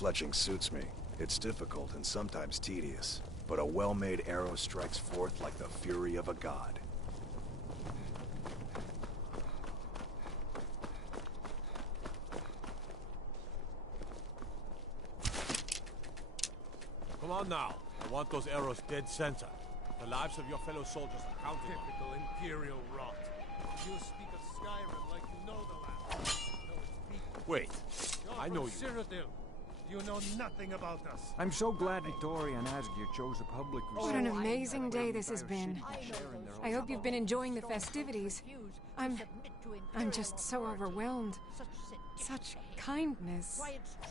Fletching suits me. It's difficult and sometimes tedious, but a well-made arrow strikes forth like the fury of a god. Come on now. I want those arrows dead center. The lives of your fellow soldiers are counting on. Typical Imperial rot. You speak of Skyrim like you know the land. Wait, I know you. Cyrodiil. You know nothing about us. I'm so glad Victoria and Asgeir chose a public reception. What an amazing day this has been. I hope you've been enjoying the festivities. I'm just so overwhelmed. Such kindness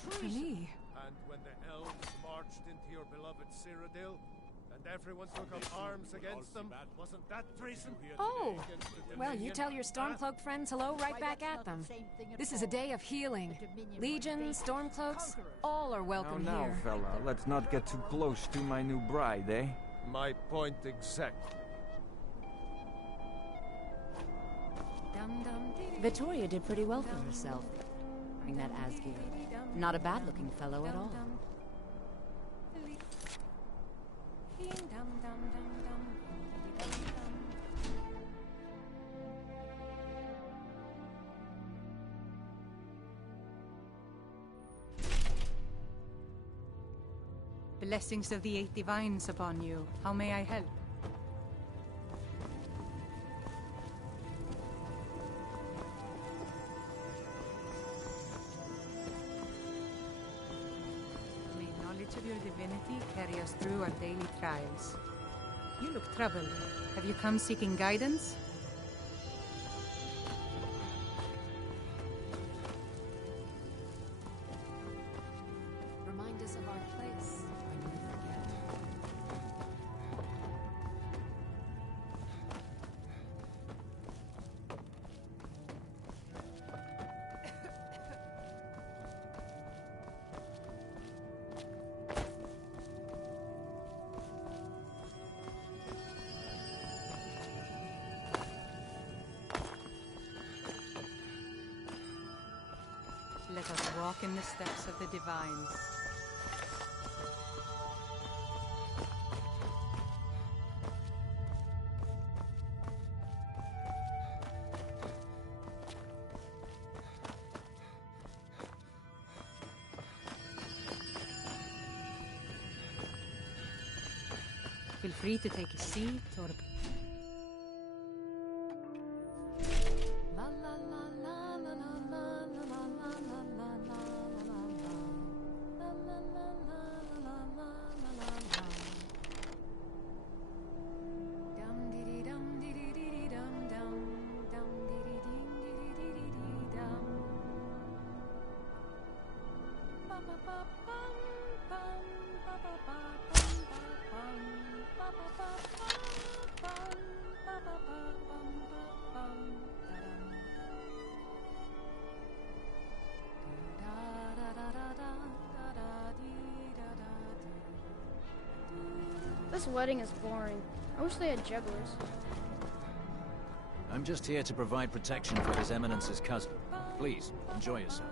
for me. And when the elves marched into your beloved Cyrodiil, and everyone took up arms against them, wasn't that treason? Oh, well, you tell your Stormcloak friends hello right back at them. This is a day of healing. Legions, Stormcloaks, all are welcome now, here. Fella, let's not get too close to my new bride, eh? My point exactly. Victoria did pretty well for herself. Bring that Asgeir. Not a bad-looking fellow at all. Blessings of the Eight Divines upon you. How may I help? May knowledge of your divinity carry us through our daily trials. You look troubled. Have you come seeking guidance? Remind us of our place when we forget. Let us walk in the steps of the divines. Feel free to take a seat or This wedding is boring. I wish they had jugglers. I'm just here to provide protection for His Eminence's cousin. Please, enjoy yourself.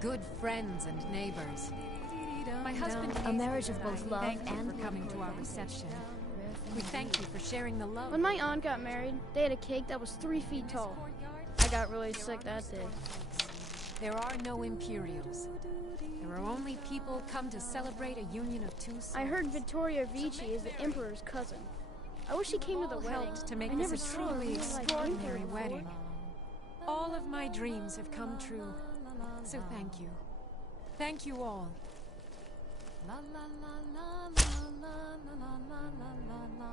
Good friends and neighbors. My husband, A marriage of both love thank you and for coming to our reception. We thank you for sharing the love. When my aunt got married, they had a cake that was 3 feet tall. I got really sick that day. There are no Imperials. There are only people come to celebrate a union of two souls. I heard Vittoria Vici is the Emperor's cousin. I wish she came to the wedding. Helped to make I this never a saw truly real life extraordinary Emperor wedding. All of my dreams have come true. So thank you. Thank you all. La la la la la la la la la la la la.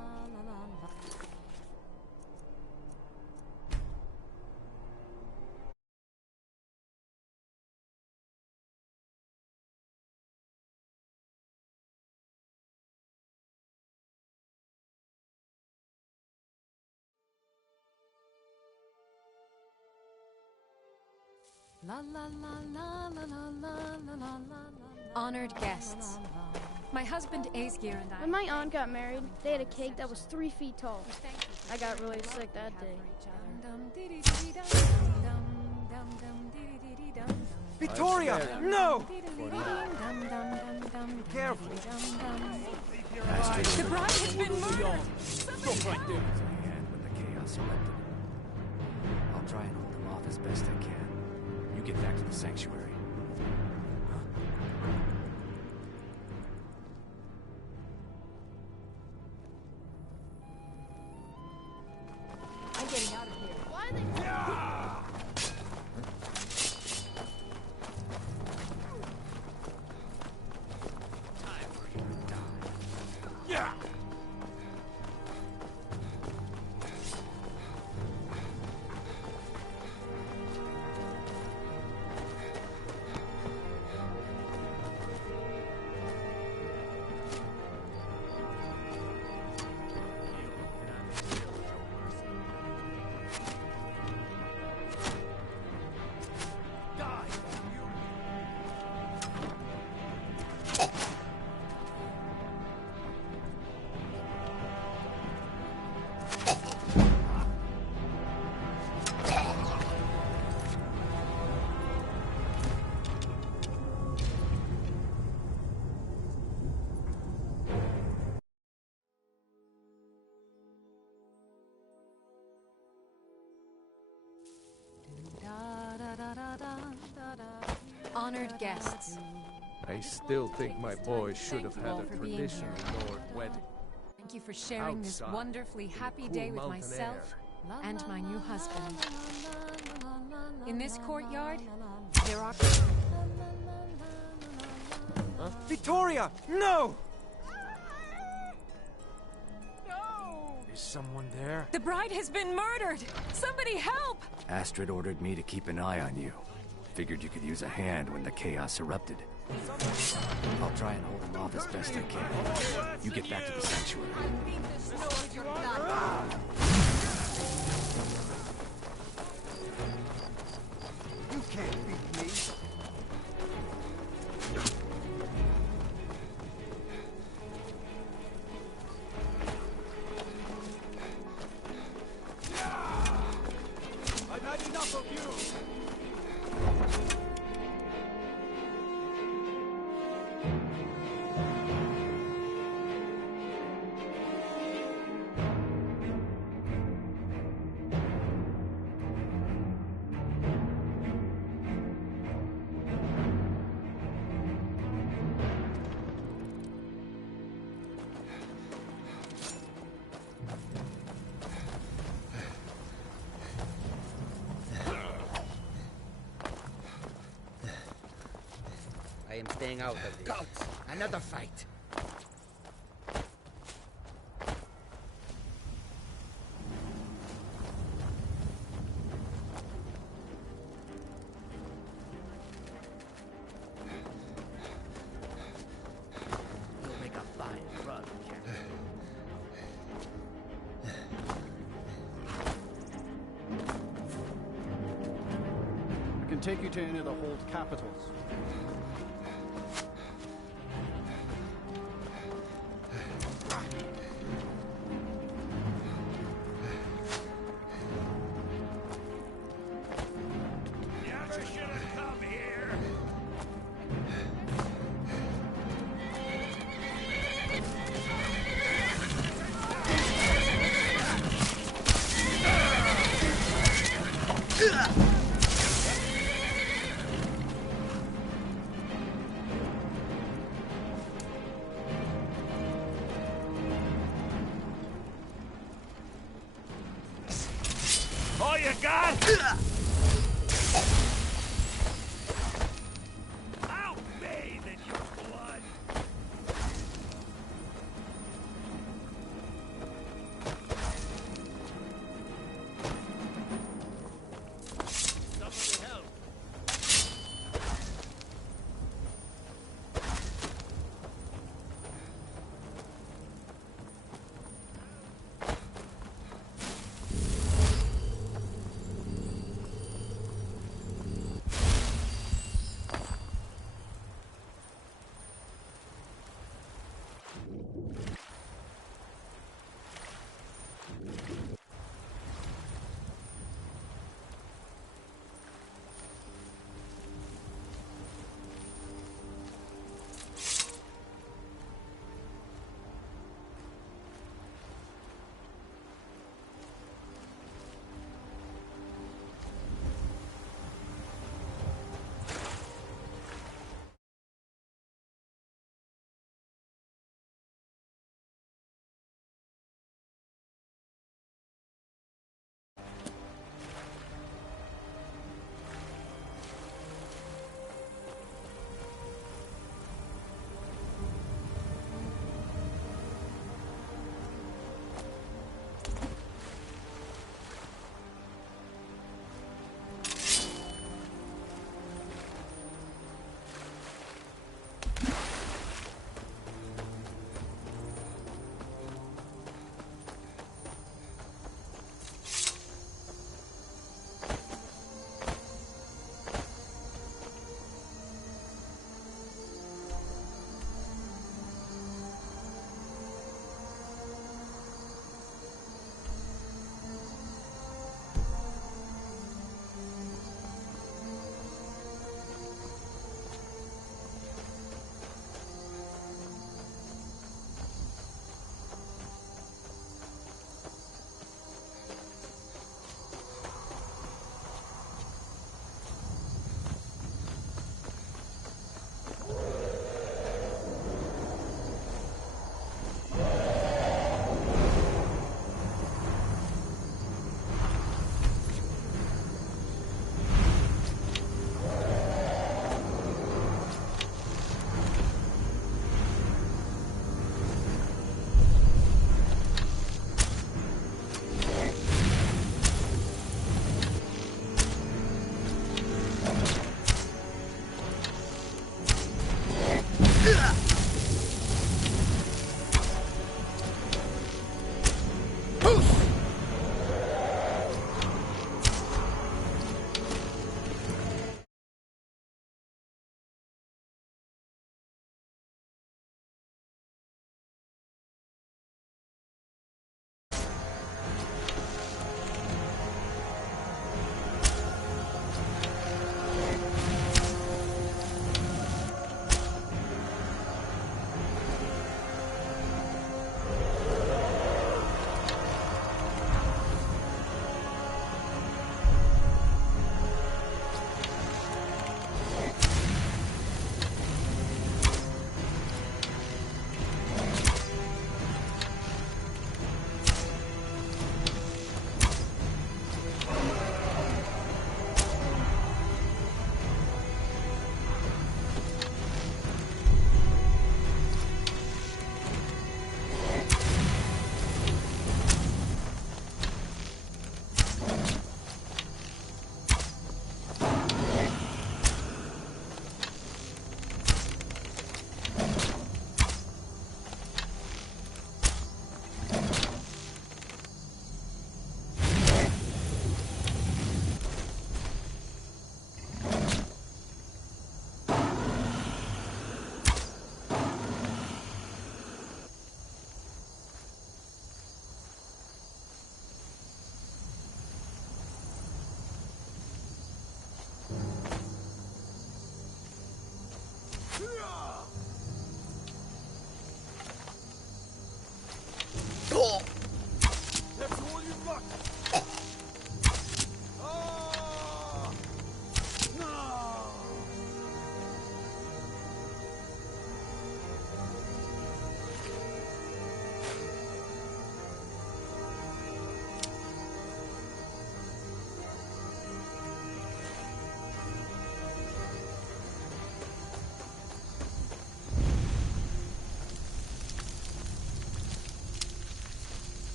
La la la la la la la la la. Honored guests, my husband Aesgeir and I. When my aunt got married, they had a cake that was 3 feet tall. I got really sick that day. Victoria, no! Careful. The bride has been murdered. Don't try and do it. When the chaos erupted. I'll try and hold them off as best I can. You get back to the sanctuary. I'm getting out of here. Why are they... Time for you to die. Yeah! Honored guests. I still think my boy should have Thank you had all a for being traditional here. Lord wedding. Thank you for sharing this Outside, wonderfully in the happy cool day with mountain myself air. and my new husband. In this courtyard, there are... Victoria, no! Is someone there? The bride has been murdered! Somebody help! Astrid ordered me to keep an eye on you. Figured you could use a hand when the chaos erupted. I'll try and hold them off as best I can. You get back to the sanctuary. You can't beat me. I've had enough of you! I am staying out of this. Gods! Another fight! You'll make a fine rug, Captain. I can take you to any of the hold capitals. All you got? I'll bathe in your blood. Somebody help.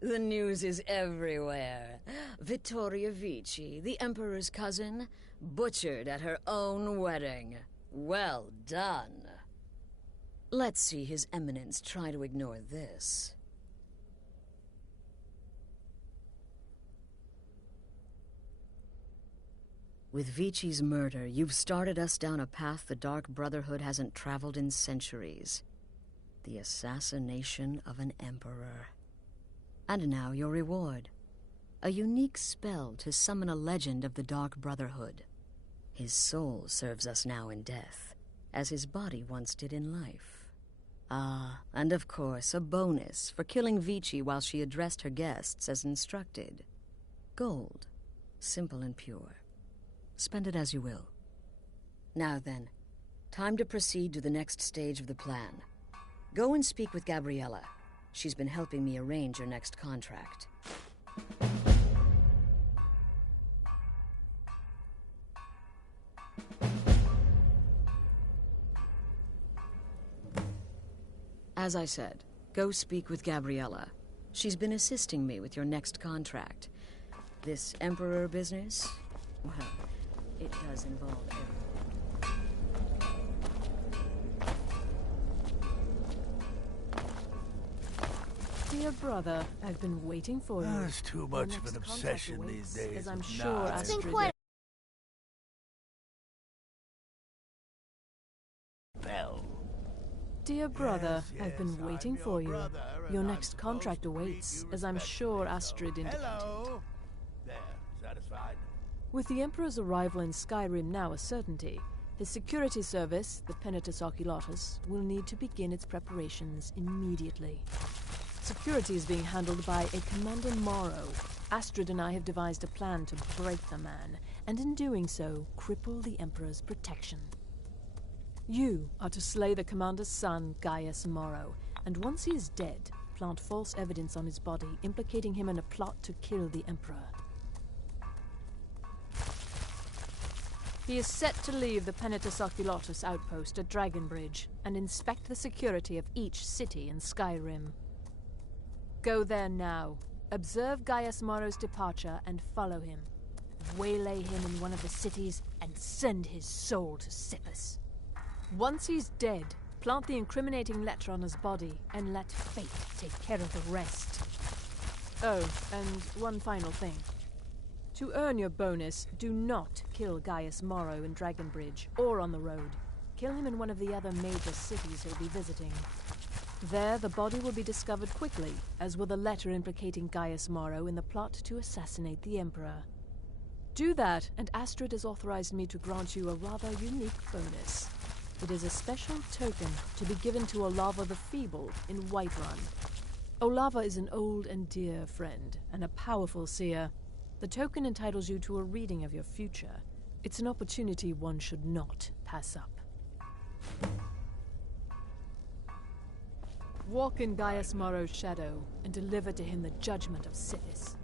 The news is everywhere. Vittoria Vici, the Emperor's cousin, butchered at her own wedding. Well done. Let's see His Eminence try to ignore this. With Vici's murder, you've started us down a path the Dark Brotherhood hasn't traveled in centuries. The assassination of an emperor. And now your reward. A unique spell to summon a legend of the Dark Brotherhood. His soul serves us now in death, as his body once did in life. Ah, and of course, a bonus for killing Vici while she addressed her guests as instructed. Gold. Simple and pure. Spend it as you will. Now then, time to proceed to the next stage of the plan. Go and speak with Gabriella. She's been helping me arrange your next contract. As I said, go speak with Gabriella. She's been assisting me with your next contract. This Emperor business? Well, it does involve everything. Dear brother, I've been waiting for you. It's too much of an obsession these days. As I'm sure It's been Astrid... quite Dear brother, I've been waiting for you. Your next contract awaits, as I'm sure Astrid indicated. Hello. There, satisfied? With the Emperor's arrival in Skyrim now a certainty, his security service, the Penitus Oculatus, will need to begin its preparations immediately. Security is being handled by a Commander Morrow. Astrid and I have devised a plan to break the man, and in doing so, cripple the Emperor's protection. You are to slay the Commander's son, Gaius Morrow, and once he is dead, plant false evidence on his body, implicating him in a plot to kill the Emperor. He is set to leave the Penitus Oculatus outpost at Dragonbridge and inspect the security of each city in Skyrim. Go there now, observe Gaius Morrow's departure and follow him. Waylay him in one of the cities and send his soul to Sippus. Once he's dead, plant the incriminating letter on his body and let fate take care of the rest. Oh, and one final thing. To earn your bonus, do not kill Gaius Morrow in Dragonbridge or on the road. Kill him in one of the other major cities he'll be visiting. There, the body will be discovered quickly, as will the letter implicating Gaius Morrow in the plot to assassinate the Emperor. Do that, and Astrid has authorized me to grant you a rather unique bonus. It is a special token to be given to Olava the Feeble in Whiterun. Olava is an old and dear friend, and a powerful seer. The token entitles you to a reading of your future. It's an opportunity one should not pass up. Walk in Gaius Morrow's shadow, and deliver to him the judgment of Sippus.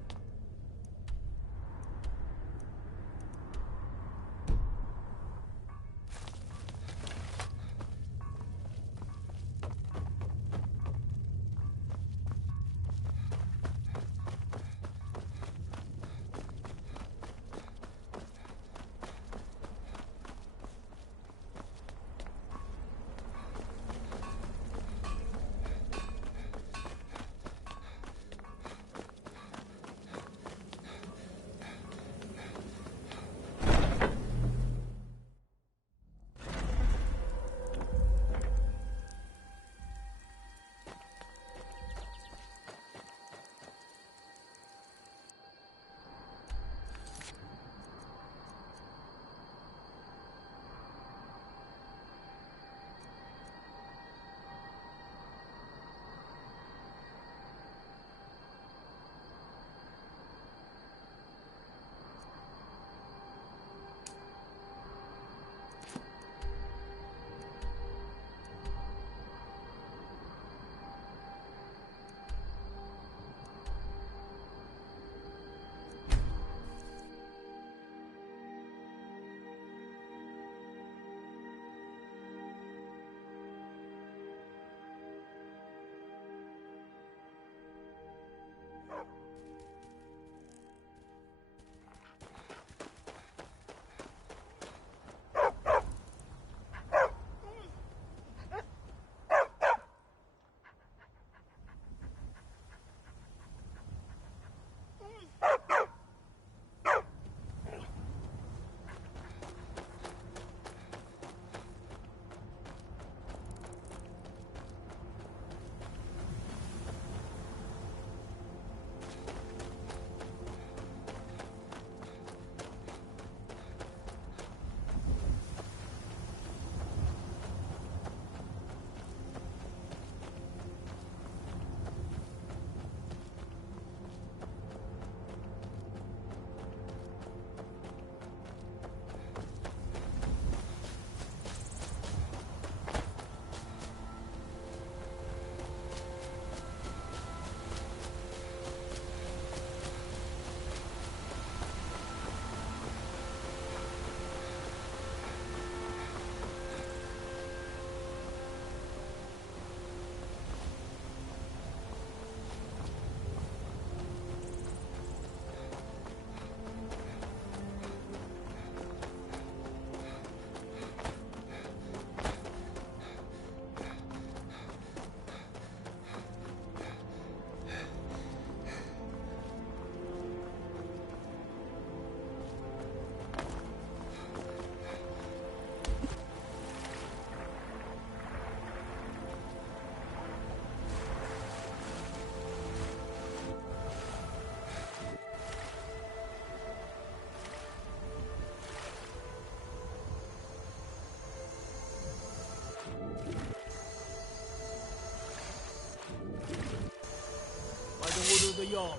the Jarl.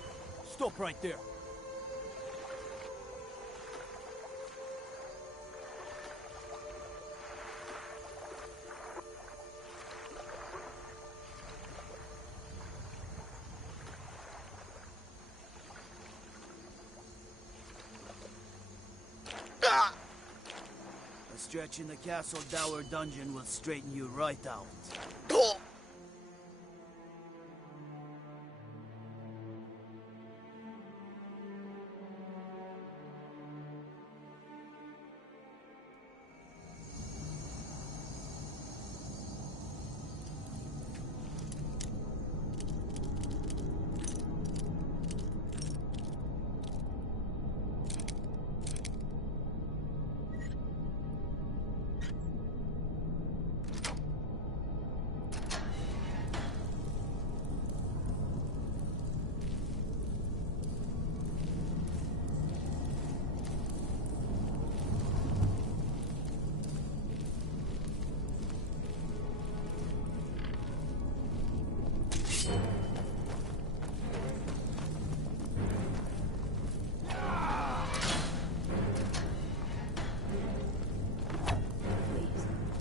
Stop right there. A stretch in the castle dower dungeon will straighten you right out.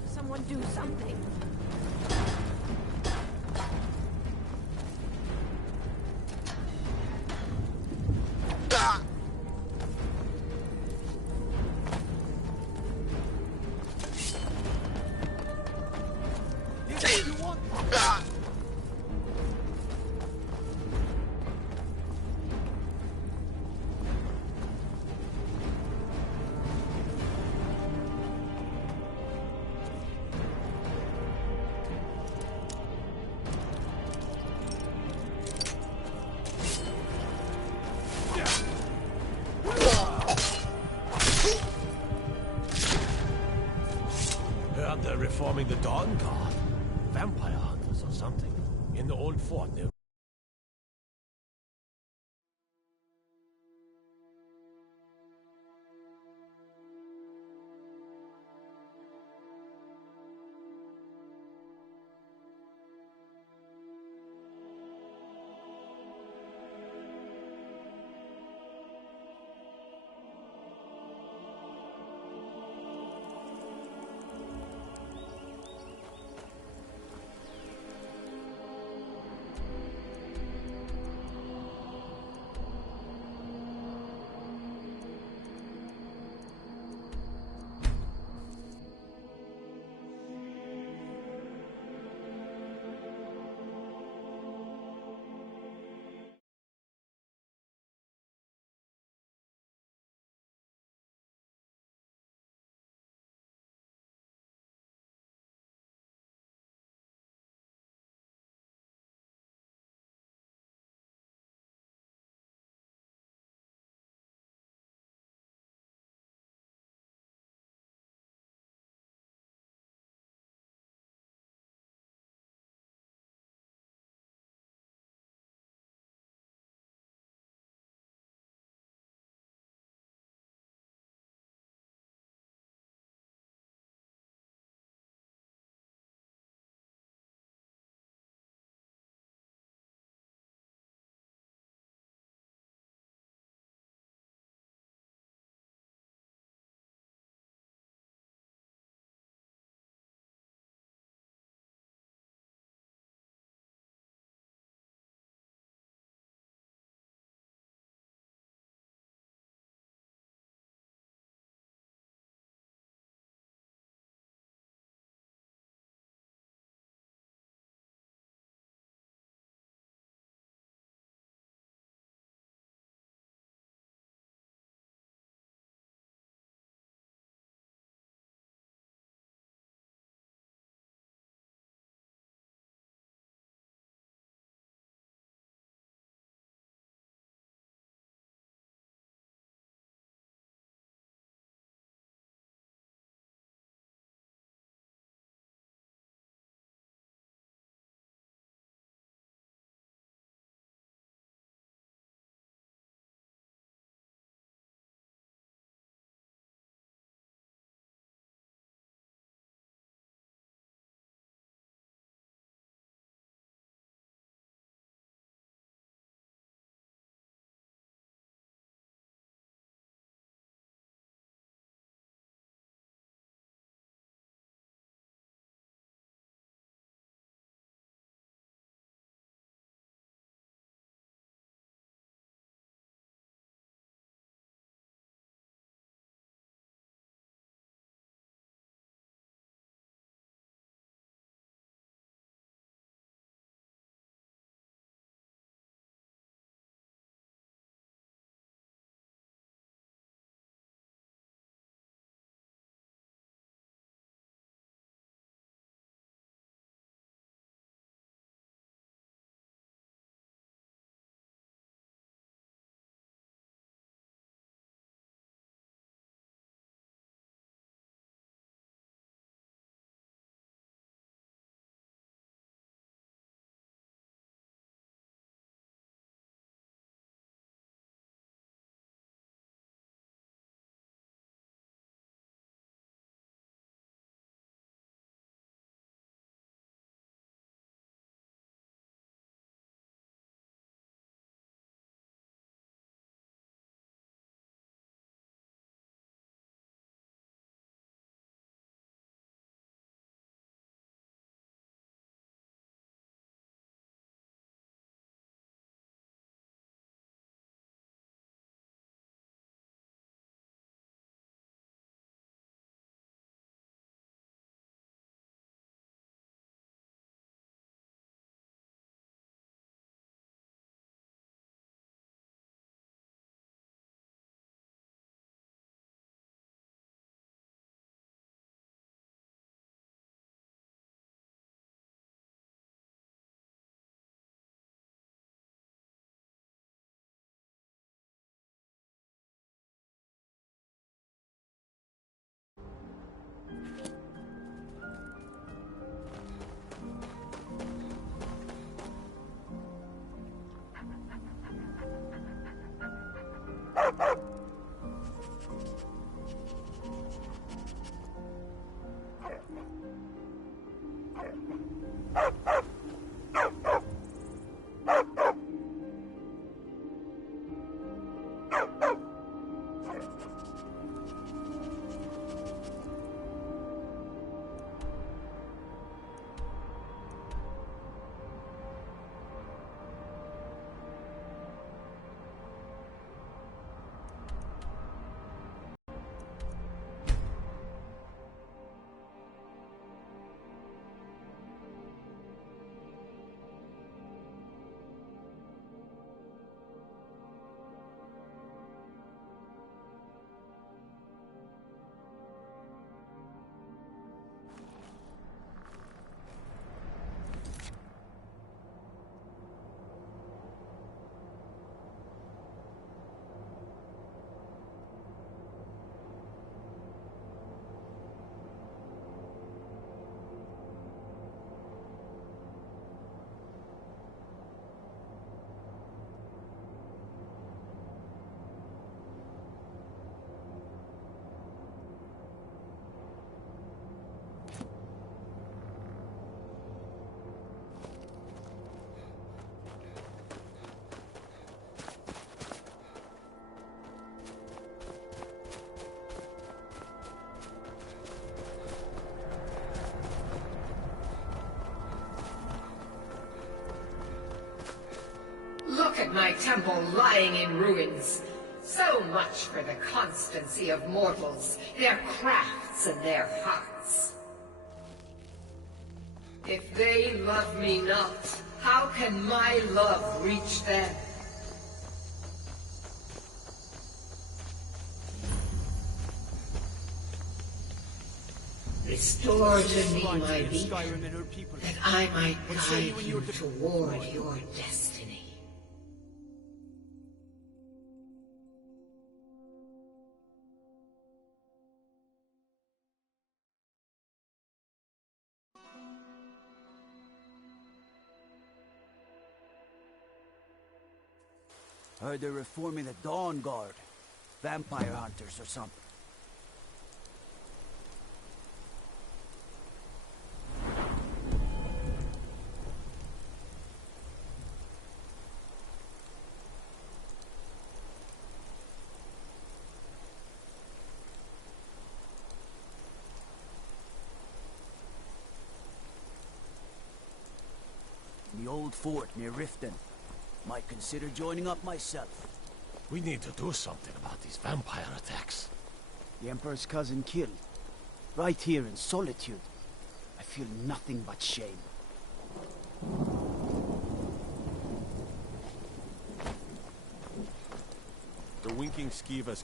Someone do something. Heard they're reforming the Dawn Guard. Vampire hunters or something. In the old fort near... Look at my temple lying in ruins. So much for the constancy of mortals, their crafts and their hearts. If they love me not, how can my love reach them? Restore to me my beacon, that I might guide you toward your destiny. Heard they're reforming the Dawn Guard. Vampire hunters or something. The old fort near Riften. Might consider joining up myself. We need to do something about these vampire attacks. The Emperor's cousin killed. Right here in Solitude. I feel nothing but shame. The winking skeevers.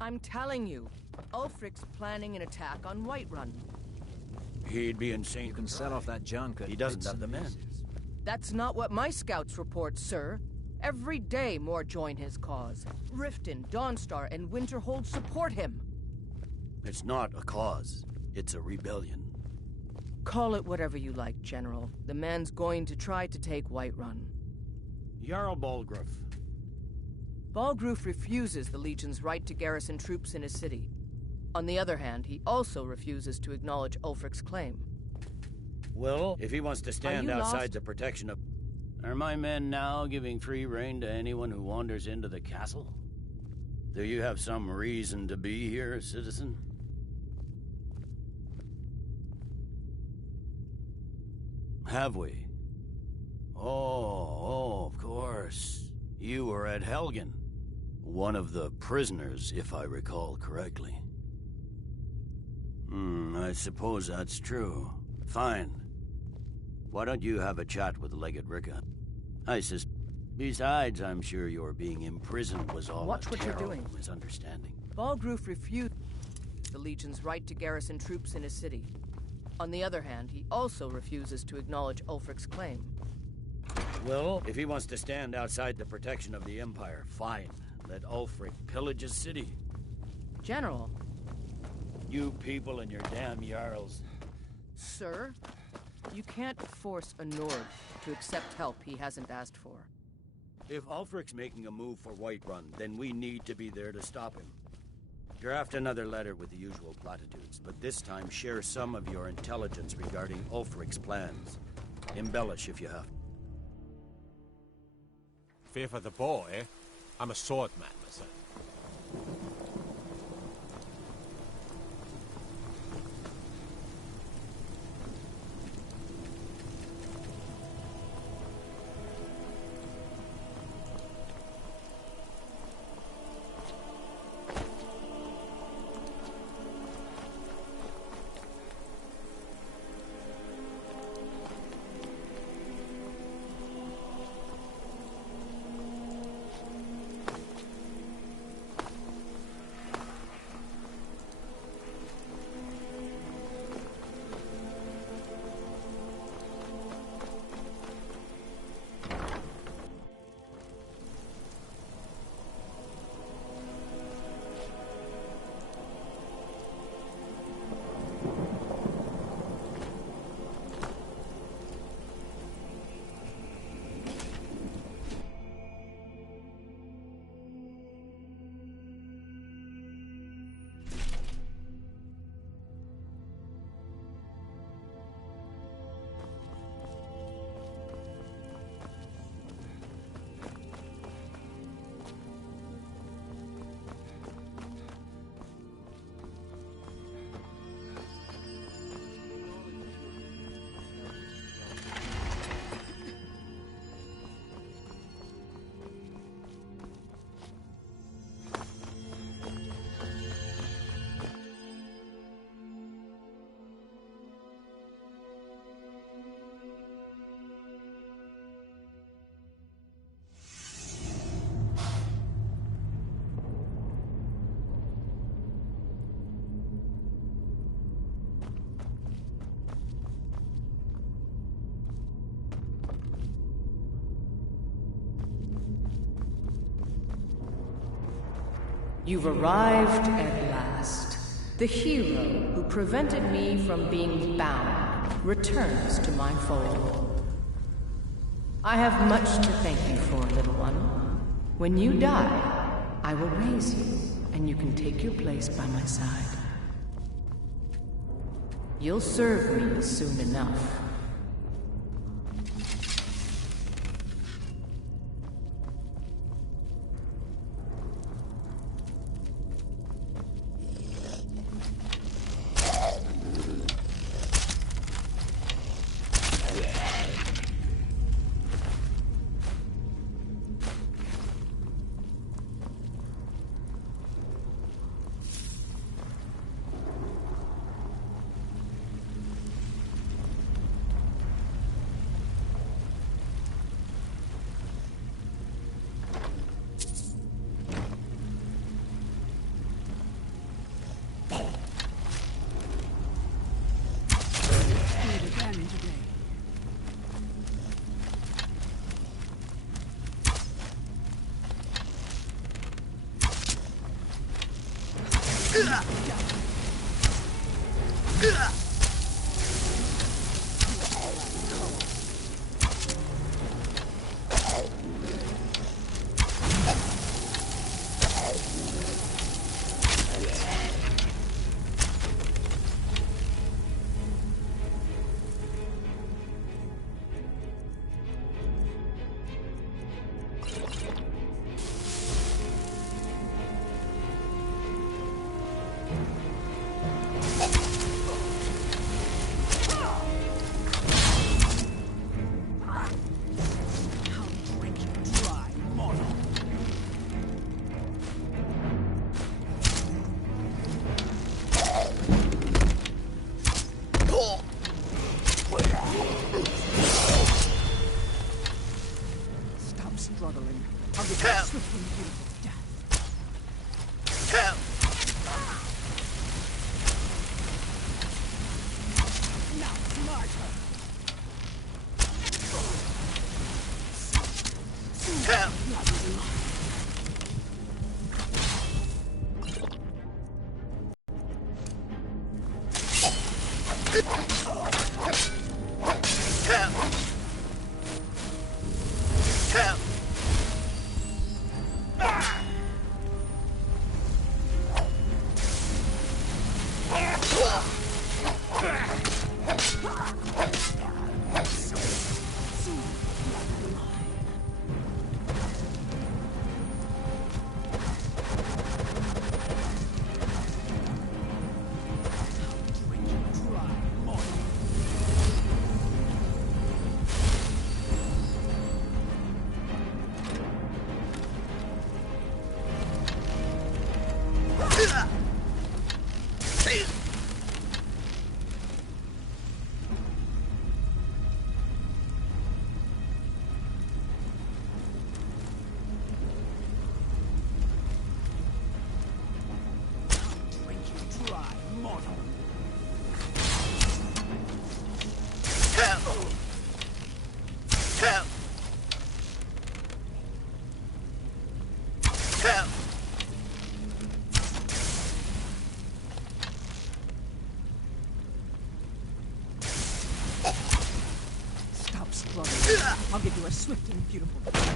I'm telling you, Ulfric's planning an attack on Whiterun. He'd be insane. You can set off that junk. He doesn't have the men. That's not what my scouts report, sir. Every day more join his cause. Riften, Dawnstar, and Winterhold support him. It's not a cause. It's a rebellion. Call it whatever you like, General. The man's going to try to take Whiterun. Jarl Balgruuf. Balgruuf refuses the Legion's right to garrison troops in his city. On the other hand, he also refuses to acknowledge Ulfric's claim. Well, if he wants to stand outside the protection of... Are my men now giving free rein to anyone who wanders into the castle? Do you have some reason to be here, citizen? Have we? Oh, of course. You were at Helgen. One of the prisoners, if I recall correctly. I suppose that's true. Fine. Why don't you have a chat with Legate Ricka? Besides, I'm sure your being imprisoned was all Watch a what you're terrible doing. misunderstanding. Balgruuf refused the Legion's right to garrison troops in his city. On the other hand, he also refuses to acknowledge Ulfric's claim. Well, if he wants to stand outside the protection of the Empire, fine. Let Ulfric pillage his city. General, You people and your damn Jarls. Sir, you can't force a Nord to accept help he hasn't asked for. If Ulfric's making a move for Whiterun, then we need to be there to stop him. Draft another letter with the usual platitudes, but this time share some of your intelligence regarding Ulfric's plans. Embellish if you have. Fear for the bow, eh? I'm a swordman myself. You've arrived at last. The hero who prevented me from being bound returns to my fold. I have much to thank you for, little one. When you die, I will raise you, and you can take your place by my side. You'll serve me soon enough. I'll give you a swift and beautiful death.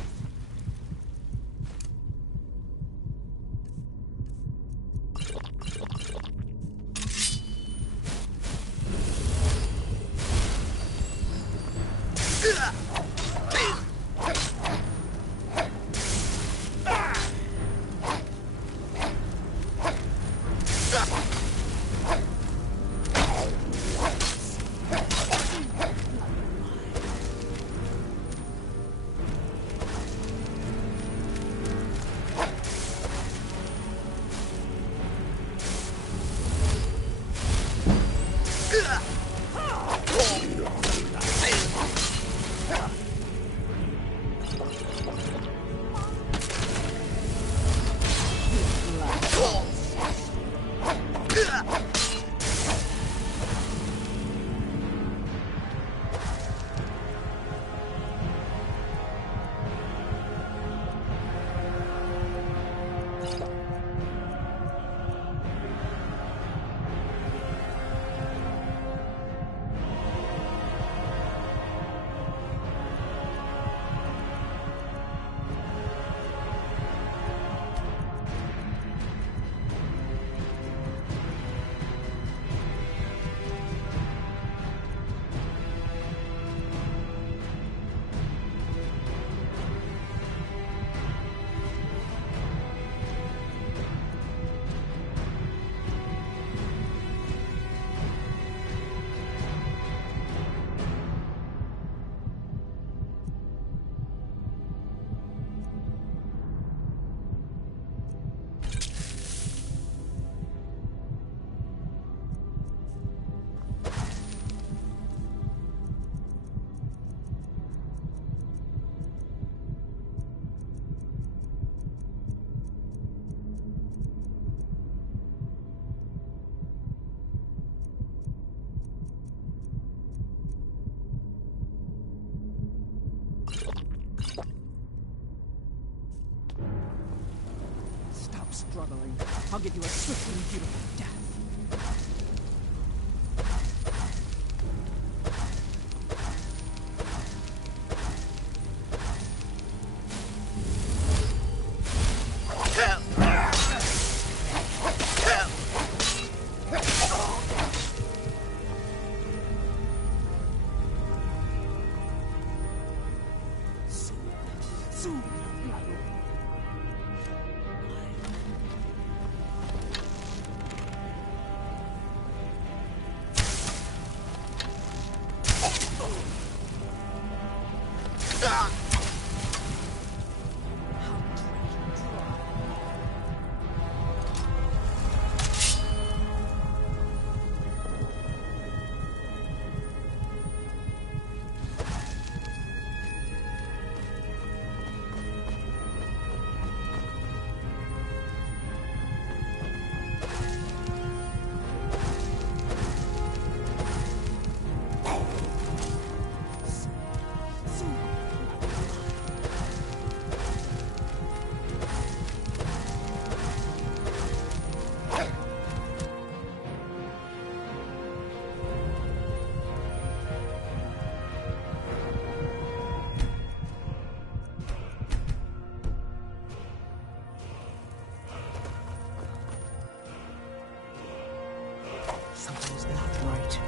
Struggling. I'll give you a swift and beautiful death. Something's not right.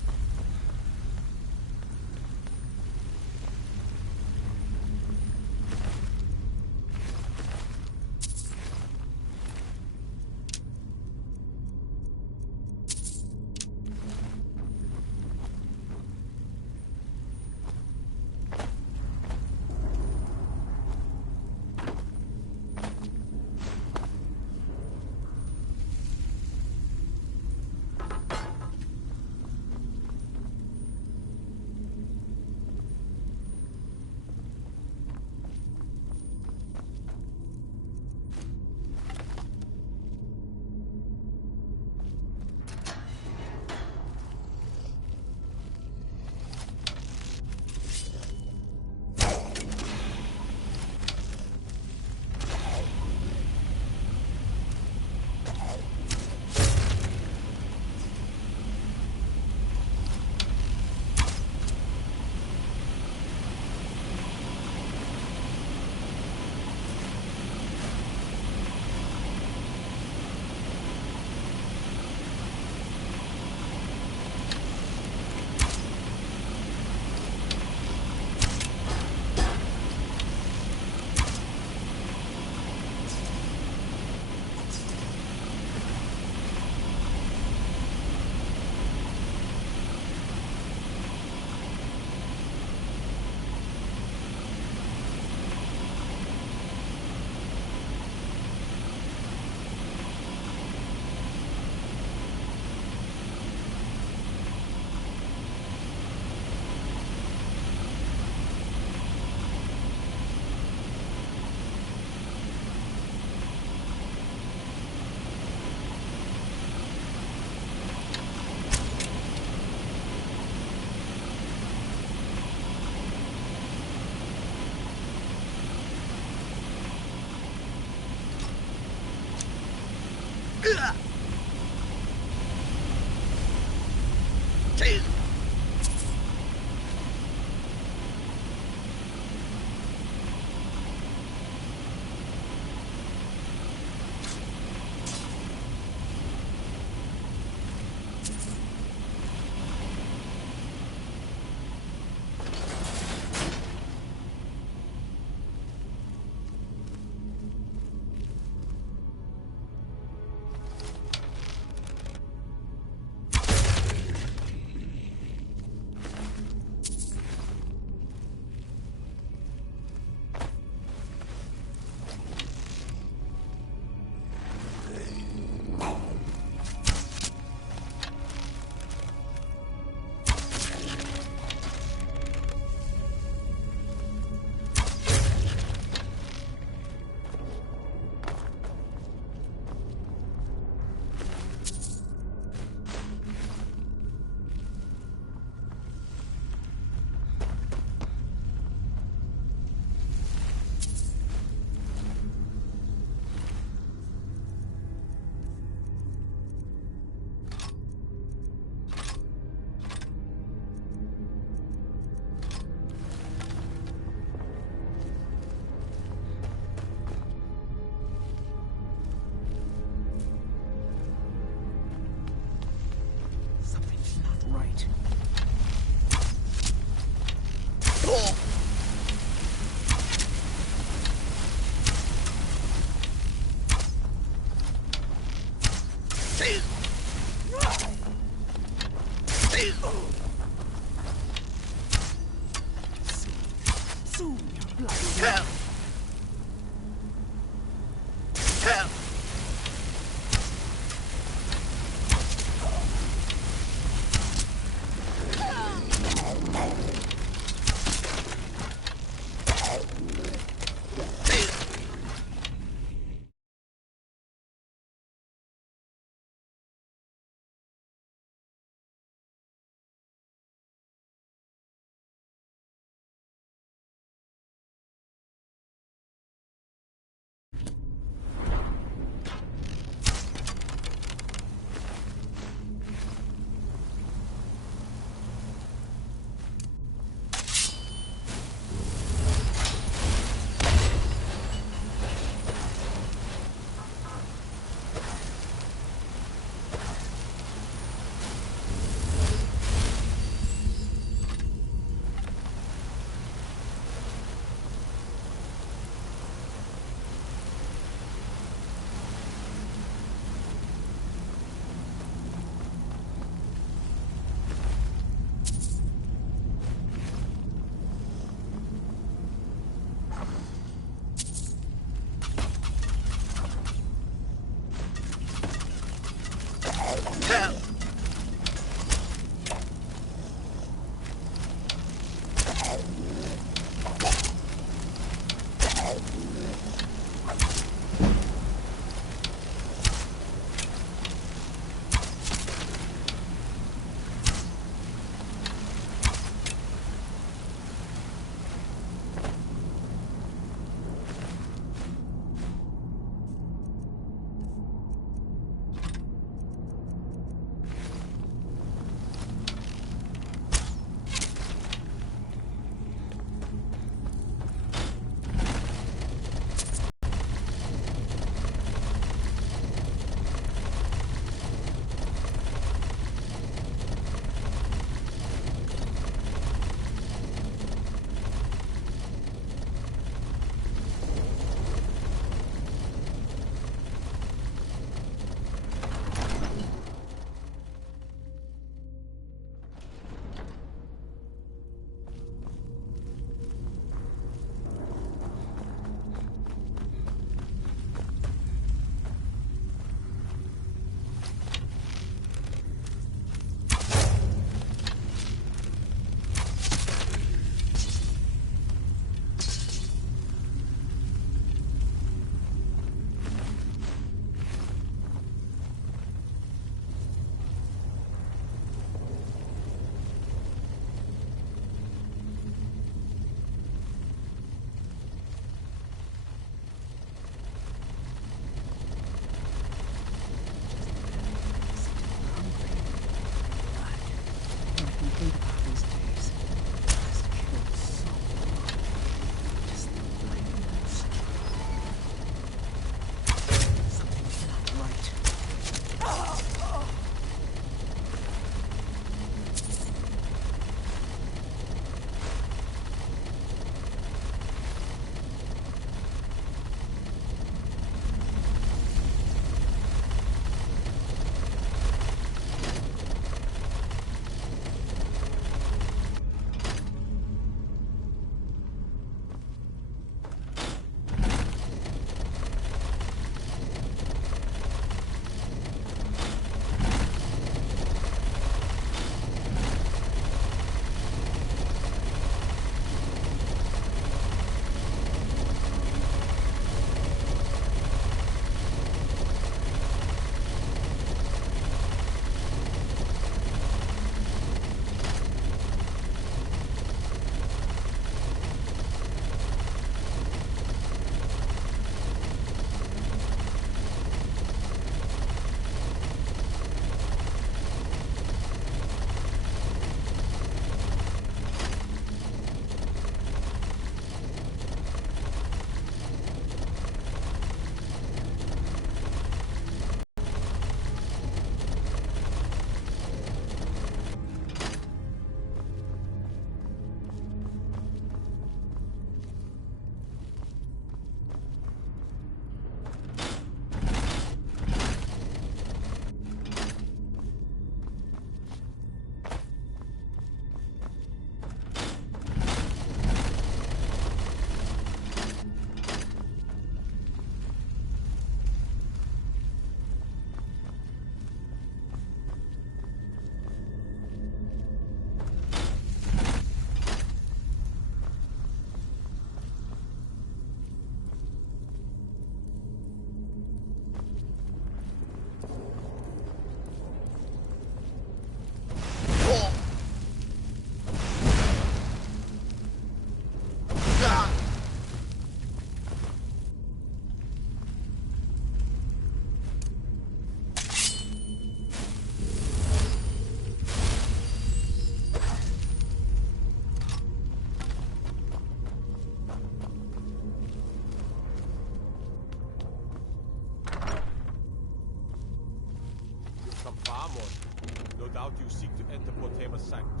doubt you seek to enter Potema's sanctum.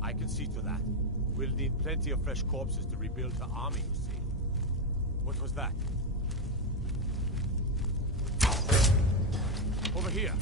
I can see to that. We'll need plenty of fresh corpses to rebuild the army, you see. What was that? Over here.